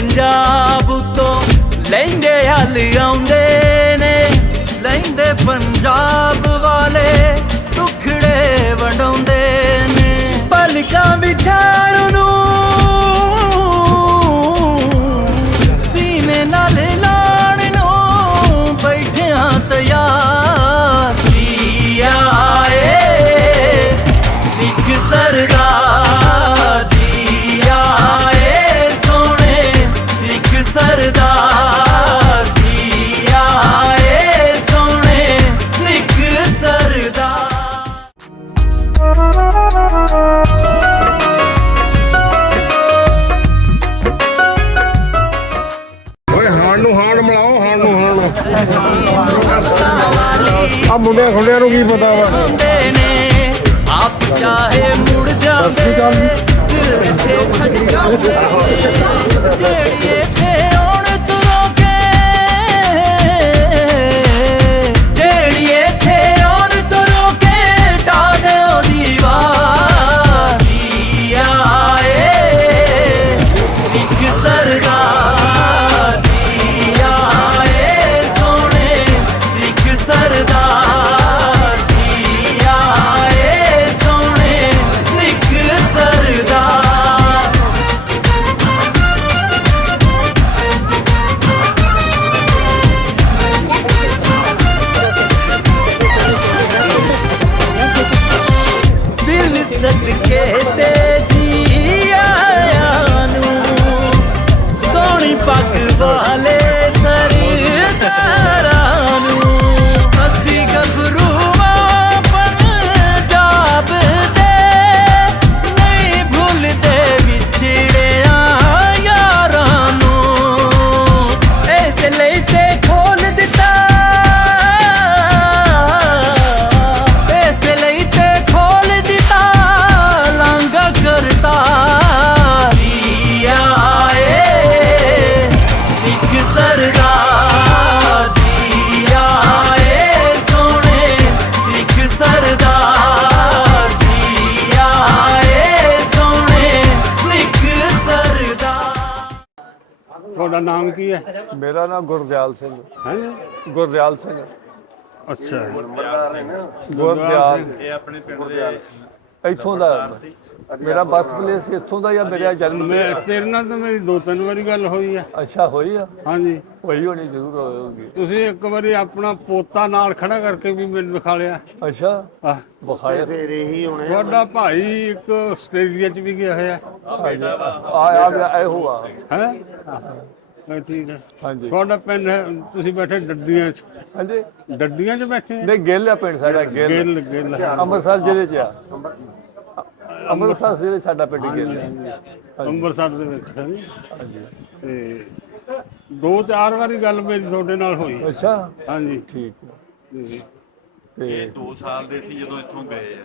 पंजाब तो लहंगे हल आउंदे ने, लहंदे पंजाब वाले टुकड़े वंडाउंदे ने। पलकां विछाण नूं सीने नाल लाण नूं बैठियां तैयार। जी आए सिख सरदार, जी आए सोने सिख सरदार, जी आए सोने सिख सरदार। ਹਾਣ ਨੂੰ ਹਾਣ ਮਿਲਾਓ, ਹਾਣ ਨੂੰ ਹਾਣ ਆ ਮੁੰਡਿਆਂ ਖੁੰਡਿਆਂ ਨੂੰ ਕੀ ਪਤਾ ਵਾ। आप चाहे मुड़ जावे दिल थे खटकावे, जेड़िए छे हुण तुरों के, जेड़िए थे हुण तुरों के ढा देओ दीवार। जी आए सिख सरदार, जी आए सोने सिख सरदार, जी आए सोने सिख सरदार। दिल सदके ते जी आया नू, सोहनी पग वाले सरदारां नू। असी गभरूआं पंजाब दे नहीं भुलदे विछड़ियां यारां नू। इस लई ते खोल दिता, इस लई ते खोल दिता लांघा करता। जी आए सिख सरदार, जी आए सोने सिख सरदार, जी आए सोने सिख सरदार। ਤੁਹਾਡਾ ਨਾਮ ਕੀ ਹੈ? ਮੇਰਾ ਨਾਮ ਗੁਰਦਿਆਲ ਸਿੰਘ ਹੈ ਗੁਰਦਿਆਲ ਸਿੰਘ ਅੱਛਾ ਗੁਰਦਿਆਲ ਇਹ ਆਪਣੇ ਪਿੰਡ ਦੇ ਇੱਥੋਂ ਦਾ ਮੇਰਾ ਬਰਥ ਪਲੇਸ ਇੱਥੋਂ ਦਾ ਜਾਂ ਮੇਰਾ ਜਨਮ ਮੈਂ ਤੇਰੇ ਨਾਲ ਤਾਂ ਮੇਰੀ 2-3 ਵਾਰੀ ਗੱਲ ਹੋਈ ਆ। ਅੱਛਾ ਹੋਈ ਆ, ਹਾਂਜੀ ਹੋਈ ਹੋਣੀ ਜ਼ਰੂਰ ਹੋਊਗੀ। ਤੁਸੀਂ ਇੱਕ ਵਾਰੀ ਆਪਣਾ ਪੋਤਾ ਨਾਲ ਖੜਾ ਕਰਕੇ ਵੀ ਮੈਨੂੰ ਦਿਖਾ ਲਿਆ। ਅੱਛਾ ਆਹ ਵਿਖਾਇਆ ਤੁਹਾਡਾ ਭਾਈ ਇੱਕ ਆਸਟ੍ਰੇਲੀਆ ਚ ਵੀ ਗਿਆ ਹੋਇਆ ਆ ਹੋਆ ਹੈ। ਠੀਕ ਹੈ। ਹਾਂਜੀ ਤੁਹਾਡਾ ਪਿੰਡ ਹੈ, ਤੁਸੀਂ ਬੈਠੇ ਡੱਡੀਆਂ ਚ, ਹਾਂਜੀ ਡੱਡੀਆਂ ਚ ਬੈਠੇ ਆ? ਨਹੀਂ ਗਿੱਲ ਆ ਪਿੰਡ ਸਾਡਾ, ਗਿੱਲ ਗਿੱਲ ਗਿੱਲ ਅੰਮ੍ਰਿਤਸਰ ਜ਼ਿਲ੍ਹੇ 'ਚ ਆ। ਅੰਮ੍ਰਿਤਸਰ ਜ਼ਿਲ੍ਹੇ ਸਾਡਾ ਪਿੰਡ ਗਿੱਲ ਆ। ਅੰਮ੍ਰਿਤਸਰ ਦੇ ਵਿੱਚ ਹੈ ਜੀ। ਹਾਂਜੀ ਤੇ 2-4 ਵਾਰੀ ਗੱਲ ਮੇਰੀ ਤੁਹਾਡੇ ਨਾਲ ਹੋਈ। ਅੱਛਾ ਹਾਂਜੀ ਠੀਕ ਹੈ। ਜੀ। ਤੇ 2 ਸਾਲ ਦੇ ਸੀ ਜਦੋਂ ਇੱਥੋਂ ਗਏ ਆ।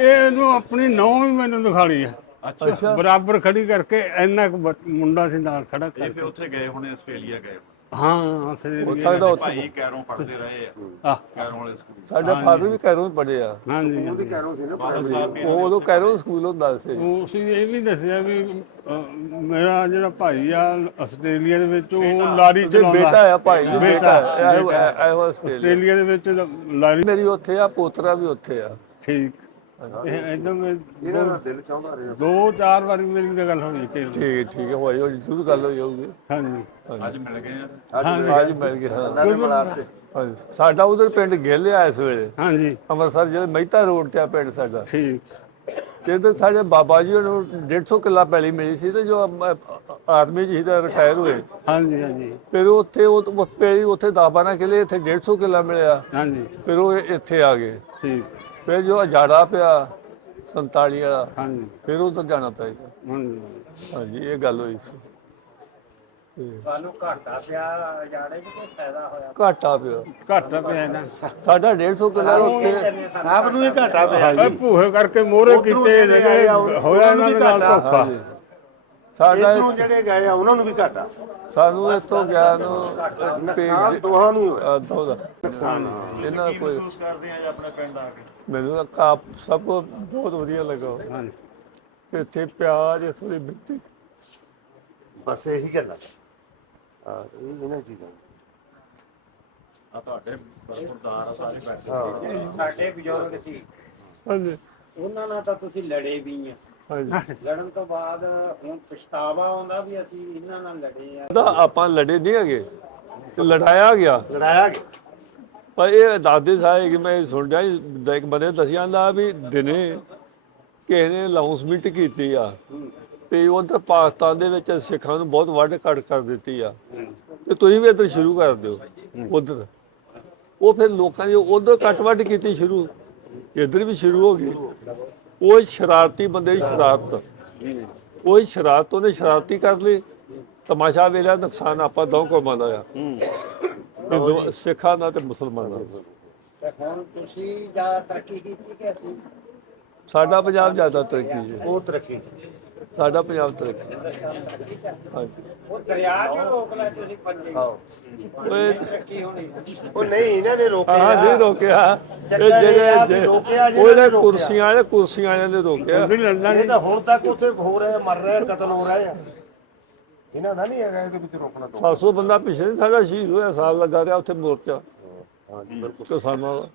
ਇਹਨੂੰ ਆਪਣੀ ਨੌਂ ਵੀ ਮੈਨੂੰ ਦਿਖਾ ਲਈ ਹੈ ਅੱਛਾ ਬਰਾਬਰ ਖੜੀ ਕਰਕੇ, ਇੰਨਾ ਕੁ ਮੁੰਡਾ ਸੀ ਨਾਲ ਖੜਾ ਇਹ ਫਿਰ ਕਰਕੇ। ਉੱਥੇ ਗਏ ਹੁਣੇ ਆਸਟ੍ਰੇਲੀਆ ਗਏ। ਹਾਂ ਸਾਡਾ ਉੱਥੇ ਭਾਈ ਕੈਰੋਂ ਪੜ੍ਹਦੇ ਰਹੇ ਆ, ਆਹ ਕੈਰੋਂ ਵਾਲੇ ਸਕੂਲ। ਸਾਡਾ ਫਾਦਰ ਵੀ ਕੈਰੋਂ ਹੀ ਪੜ੍ਹੇ ਆ। ਹਾਂਜੀ ਬਾਬਾ ਸਾਹਿਬ ਵੀ ਉਹ ਉਦੋਂ ਕੈਰੋਂ ਸਕੂਲ ਹੁੰਦਾ ਸੀ। ਤੁਸੀਂ ਇਹ ਵੀ ਦੱਸਿਆ ਵੀ ਮੇਰਾ ਜਿਹੜਾ ਭਾਈ ਆ ਆਸਟ੍ਰੇਲੀਆ ਦੇ ਵਿੱਚ ਉਹ ਲਾਰੀ ਜੇ ਚਲਾਉਂਦਾ। ਬੇਟਾ ਆ ਭਾਈ ਜੀ, ਬੇਟਾ ਇਹੋ ਆਸਟ੍ਰੇਲੀਆ। ਆਸਟ੍ਰੇਲੀਆ ਦੇ ਵਿੱਚ ਲਾਰੀ। ਮੇਰੀ ਉੱਥੇ ਆ, ਪੋਤਰਾ ਵੀ ਉੱਥੇ ਆ। ਠੀਕ ਇਹ ਇਦਾਂ ਮੈਂ ਇਹਦਾ ਦਿਲ ਚਾਹੁੰਦਾ ਰਿਹਾ 2-4 ਵਾਰੀ ਮੇਰੀ ਤਾਂ ਗੱਲ ਹੋਈ ਤੇ। ਠੀਕ ਠੀਕ ਹੈ, ਹੋਈ ਹੋਈ ਜ਼ਰੂਰ ਗੱਲ ਹੋਈ ਹੋਊਗੀ। ਹਾਂਜੀ ਅੱਜ ਮਿਲ ਗਏ ਆ। ਅੱਜ ਮਿਲ ਗਏ ਹਾਂ। ਹਾਂਜੀ ਸਾਡਾ ਉਧਰ ਪਿੰਡ ਗਿੱਲ ਆ ਇਸ ਵੇਲੇ, ਹਾਂਜੀ ਅੰਮ੍ਰਿਤਸਰ ਜਿਹੜੇ ਮਹਿਤਾ ਰੋਡ ਤੇ ਆ ਪਿੰਡ ਸਾਡਾ। ਠੀਕ ਕਹਿੰਦੇ ਸਾਡੇ ਬਾਬਾ ਜੀ ਨੂੰ 150 ਕਿੱਲਾ ਪੈਲੀ ਮਿਲੀ ਸੀ ਤੇ ਜੋ ਆਰਮੀ ਜੀ ਦਾ ਰਿਟਾਇਰ ਹੋਏ, ਹਾਂਜੀ ਹਾਂਜੀ ਫਿਰ ਉੱਥੇ ਉਹ ਪੈਲੀ ਉੱਥੇ 10-12 ਕਿੱਲੇ, ਇੱਥੇ 150 ਕਿੱਲਾ ਮਿਲਿਆ। ਹਾਂਜੀ ਫਿਰ ਉਹ ਇੱਥੇ ਆ ਗਏ। ਠੀਕ ਫਿਰ ਜੋ ਅਜਾੜਾ ਪਿਆ 47 ਵਾਲਾ, ਹਾਂਜੀ ਫਿਰ ਉੱਧਰ ਜਾਣਾ ਪੈ ਗਿਆ। ਹਾਂਜੀ ਹਾਂਜੀ ਇਹ ਗੱਲ ਹੋਈ ਸੀ। ਤੁਹਾਨੂੰ ਘਾਟਾ ਪਿਆ ਜਾਣੇ ਕਿ ਕੋਈ ਫਾਇਦਾ ਹੋਇਆ? ਘਾਟਾ ਪਿਆ ਘਾਟਾ ਪਿਆ ਨਾ ਸਾਡਾ 150 ਕਿੱਲਾ ਉੱਤੇ। ਸਭ ਨੂੰ ਹੀ ਘਾਟਾ ਪਿਆ। ਇਹ ਭੂਹੇ ਕਰਕੇ ਮੋਹਰੇ ਕੀਤੇ ਜਿਹੜੇ ਹੋਇਆ ਇਹਨਾਂ ਦੇ ਨਾਲ ਧੋਖਾ। ਸਾਡਾ ਇਧਰੋਂ ਜਿਹੜੇ ਗਏ ਆ ਉਹਨਾਂ ਨੂੰ ਵੀ ਘਾਟਾ। ਸਾਨੂੰ ਇੱਥੋਂ ਗਿਆ ਨੂੰ ਨੁਕਸਾਨ ਦੋਹਾਂ ਨੂੰ ਹੀ ਹੋਇਆ। ਦੋ ਨੁਕਸਾਨ ਇਹਨਾਂ ਦਾ ਕੋਈ ਮਹਿਸੂਸ ਕਰਦੇ ਆ ਆਪਣੇ ਪਿੰਡ ਆ ਕੇ? ਮੈਨੂੰ ਤਾਂ ਸਭ ਕੁਝ ਬਹੁਤ ਵਧੀਆ ਲੱਗਾ। ਹਾਂਜੀ ਇੱਥੇ ਪਿਆਜ ਥੋੜੀ ਮਿੱਟੀ ਬਸ ਇਹੀ ਗੱਲ ਆ ਇਹ ਇਹਨਾਂ ਚੀਜ਼ਾਂ ਆ ਤੁਹਾਡੇ ਬਰਖੁਰਦਾਰ ਆ ਸਾਰੇ ਬੈਠੇ ਹਾਂ ਸਾਡੇ ਬਜ਼ੁਰਗ ਸੀ ਹਾਂਜੀ ਉਹਨਾਂ ਨਾਲ ਤਾਂ ਤੁਸੀਂ ਲੜੇ ਵੀ ਆ ਹਾਂਜੀ ਲੜਨ ਤੋਂ ਬਾਅਦ ਹੁਣ ਪਛਤਾਵਾ ਆਉਂਦਾ ਵੀ ਅਸੀਂ ਇਹਨਾਂ ਨਾਲ ਲੜੇ ਆ ਤਾਂ ਆਪਾਂ ਲੜੇ ਨਹੀਂ ਹੈਗੇ ਤੇ ਲੜਾਇਆ ਗਿਆ ਲੜਾਇਆ ਗਿਆ ਪਰ ਇਹ ਦਾਦੇ ਸਾਹਿਬ ਕਿ ਮੈਂ ਸੁਣ ਰਿਹਾ ਸੀ, ਇੱਕ ਬੰਦੇ ਦੱਸਿਆ ਦਾ ਵੀ ਦਿਨੇ ਕਿਸੇ ਨੇ ਅਨਾਉਂਸਮੈਂਟ ਕੀਤੀ ਆ ਤੇ ਉਧਰ ਪਾਕਿਸਤਾਨ ਦੇ ਵਿੱਚ ਸਿੱਖਾਂ ਨੂੰ ਬਹੁਤ ਵੱਢ ਕੱਢ ਕਰ ਦਿੱਤੀ ਆ ਤੇ ਤੁਸੀਂ ਵੀ ਇੱਧਰ ਸ਼ੁਰੂ ਕਰ ਦਿਓ ਉਧਰ ਉਹ ਫਿਰ ਲੋਕਾਂ ਦੀ ਉਧਰ ਕੱਟ ਵੱਢ ਕੀਤੀ ਸ਼ੁਰੂ ਇੱਧਰ ਵੀ ਸ਼ੁਰੂ ਹੋ ਗਈ ਉਹ ਸ਼ਰਾਰਤੀ ਬੰਦੇ ਦੀ ਸ਼ਰਾਰਤ ਉਹ ਸ਼ਰਾਰਤ ਉਹਨੇ ਸ਼ਰਾਰਤੀ ਕਰ ਲਈ ਤਮਾਸ਼ਾ ਵੇਲਾ ਨੁਕਸਾਨ ਆਪਾਂ ਦੋ ਕੋ ਮੰਨਦਾ ਆ ਸਿੱਖਾਂ ਦਾ ਤੇ ਮੁਸਲਮਾਨਾਂ ਦਾ ਤੇ ਹੁਣ ਤੁਸੀਂ ਜ਼ਿਆਦਾ ਤਰੱਕੀ ਕੀਤੀ ਕਿ ਅਸੀਂ ਸਾਡਾ ਪੰਜਾਬ ਜ਼ਿਆਦਾ ਤਰੱਕੀ ਹੈ ਉਹ ਤਰੱਕੀ ਸਾਡਾ ਪੰਜਾਬ ਤਰੱਕੀ ਹਾਂਜੀ ਉਹ ਦਰਿਆ ਕਿਉਂ ਰੋਕ ਲਿਆ ਤੁਸੀਂ ਪੰਜੇ ਹਾਂ ਓਏ ਤਰੱਕੀ ਹੋਣੀ ਉਹ ਨਹੀਂ ਇਹਨਾਂ ਨੇ ਰੋਕਿਆ ਹਾਂ ਨਹੀਂ ਰੋਕਿਆ ਇਹ ਚੱਕਰ ਇਹ ਆ ਵੀ ਜਿਹੜੇ ਰੋਕਿਆ ਜਿਹਨਾਂ ਉਹਨੇ ਨੇ ਰੋਕਿਆ। ਕੁਰਸੀਆਂ ਵਾਲਿਆਂ ਨੇ ਰੋਕਿਆ ਇਹ ਤਾਂ ਹੁਣ ਤੱਕ ਉੱਥੇ ਹੋ ਰਿਹਾ ਮਰ ਰਿਹਾ ਕਤਲ ਹੋ ਰਿਹਾ ਆ ਇਹਨਾਂ ਦਾ ਨਹੀਂ ਹੈਗਾ ਇਹਦੇ ਵਿੱਚ ਰੋਕਣਾ ਤੋਂ 700 ਬੰਦਾ ਪਿਛਲੇ ਸਾਡਾ ਸ਼ਹੀਦ ਹੋਇਆ ਸਾਲ ਲੱਗਾ ਰਿਹਾ ਉੱਥੇ ਮੋਰਚਾ ਹਾਂ ਜੀ ਬਿਲਕੁਲ ਕਿਸਾਨਾਂ ਦਾ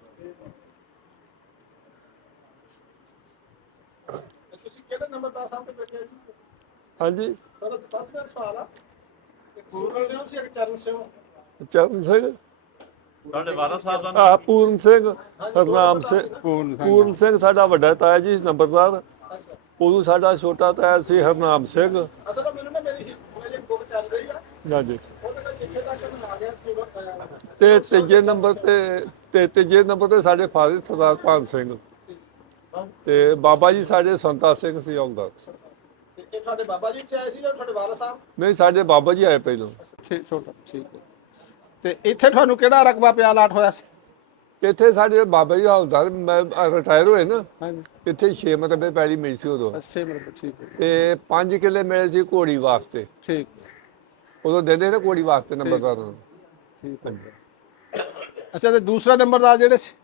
ਤੁਸੀਂ ਕਿਹੜੇ ਨੰਬਰਦਾਰ ਸਾਹਿਬ ਤੇ ਬੈਠੇ ਜੀ ਹਾਂਜੀ ਸਾਡਾ ਫਸਟ ਸਵਾਲ ਆ ਪੂਰਨ ਸਿੰਘ ਸੀ ਇੱਕ ਚਰਨ ਸਿੰਘ ਚਰਨ ਸਿੰਘ ਤੁਹਾਡੇ ਵਾਲਾ ਸਾਹਿਬ ਦਾ ਆ ਪੂਰਨ ਸਿੰਘ ਹਰਨਾਮ ਸਿੰਘ ਪੂਰਨ ਸਿੰਘ ਸਾਡਾ ਵੱਡਾ ਤਾਇਆ ਜੀ ਨੰਬਰਦਾਰ ਉਦੋਂ ਸਾਡਾ ਛੋਟਾ ਤਾਇਆ ਸੀ ਹਰਨਾਮ ਸਿੰਘ ਅਸਲ ਵਿੱਚ ਮੈਨੂੰ ਨਾ ਮੇਰੀ ਹਿਸਟਰੀ ਦੀ ਬੁੱਕ ਚੱਲ ਰਹੀ ਆ ਹਾਂਜੀ ਉਹਦੇ ਵਿੱਚ ਜਿੱਥੇ ਤੱਕ ਮੈਂ ਆ ਗਿਆ ਤੇ ਤੀਜੇ ਨੰਬਰ ਤੇ ਸਾਡੇ ਫਾਦਰ ਸਰਦਾਰ ਭਾਨ ਸਿੰਘ ਤੇ ਬਾਬਾ ਜੀ ਸਾਡੇ ਸੰਤਾ ਸਿੰਘ ਸੀ ਆਉਂਦਾ ਇਹ ਤੁਹਾਡੇ ਬਾਬਾ ਜੀ ਇੱਥੇ ਆਏ ਸੀ ਜਾਂ ਤੁਹਾਡੇ ਵਾਲਾ ਸਾਹਿਬ ਨਹੀਂ ਸਾਡੇ ਬਾਬਾ ਜੀ ਆਏ ਪਹਿਲਾਂ ਛੋਟਾ ਠੀਕ ਹੈ ਤੇ ਇੱਥੇ ਤੁਹਾਨੂੰ ਕਿਹੜਾ ਰਕਬਾ ਪਿਆ ਲਾਟ ਹੋਇਆ ਸੀ ਇੱਥੇ ਸਾਡੇ ਬਾਬਾ ਜੀ ਹੌਲਦਾਰ ਮੈਂ ਰਿਟਾਇਰ ਹੋਏ ਨਾ ਹਾਂਜੀ ਇੱਥੇ 6 ਮਰਬੇ ਪੈਲੀ ਮਿਲੀ ਸੀ ਉਦੋਂ ਅੱਛੇ ਮੇਰੇ ਠੀਕ ਹੈ ਤੇ 5 ਕਿੱਲੇ ਮਿਲੇ ਸੀ ਘੋੜੀ ਵਾਸਤੇ ਠੀਕ ਉਦੋਂ ਦਿੰਦੇ ਨੇ ਘੋੜੀ ਵਾਸਤੇ ਨੰਬਰਦਾਰ ਨੂੰ ਠੀਕ ਹੈ ਅੱਛਾ ਤੇ ਦੂਸਰਾ ਨੰਬਰਦਾਰ ਜਿਹੜੇ ਸੀ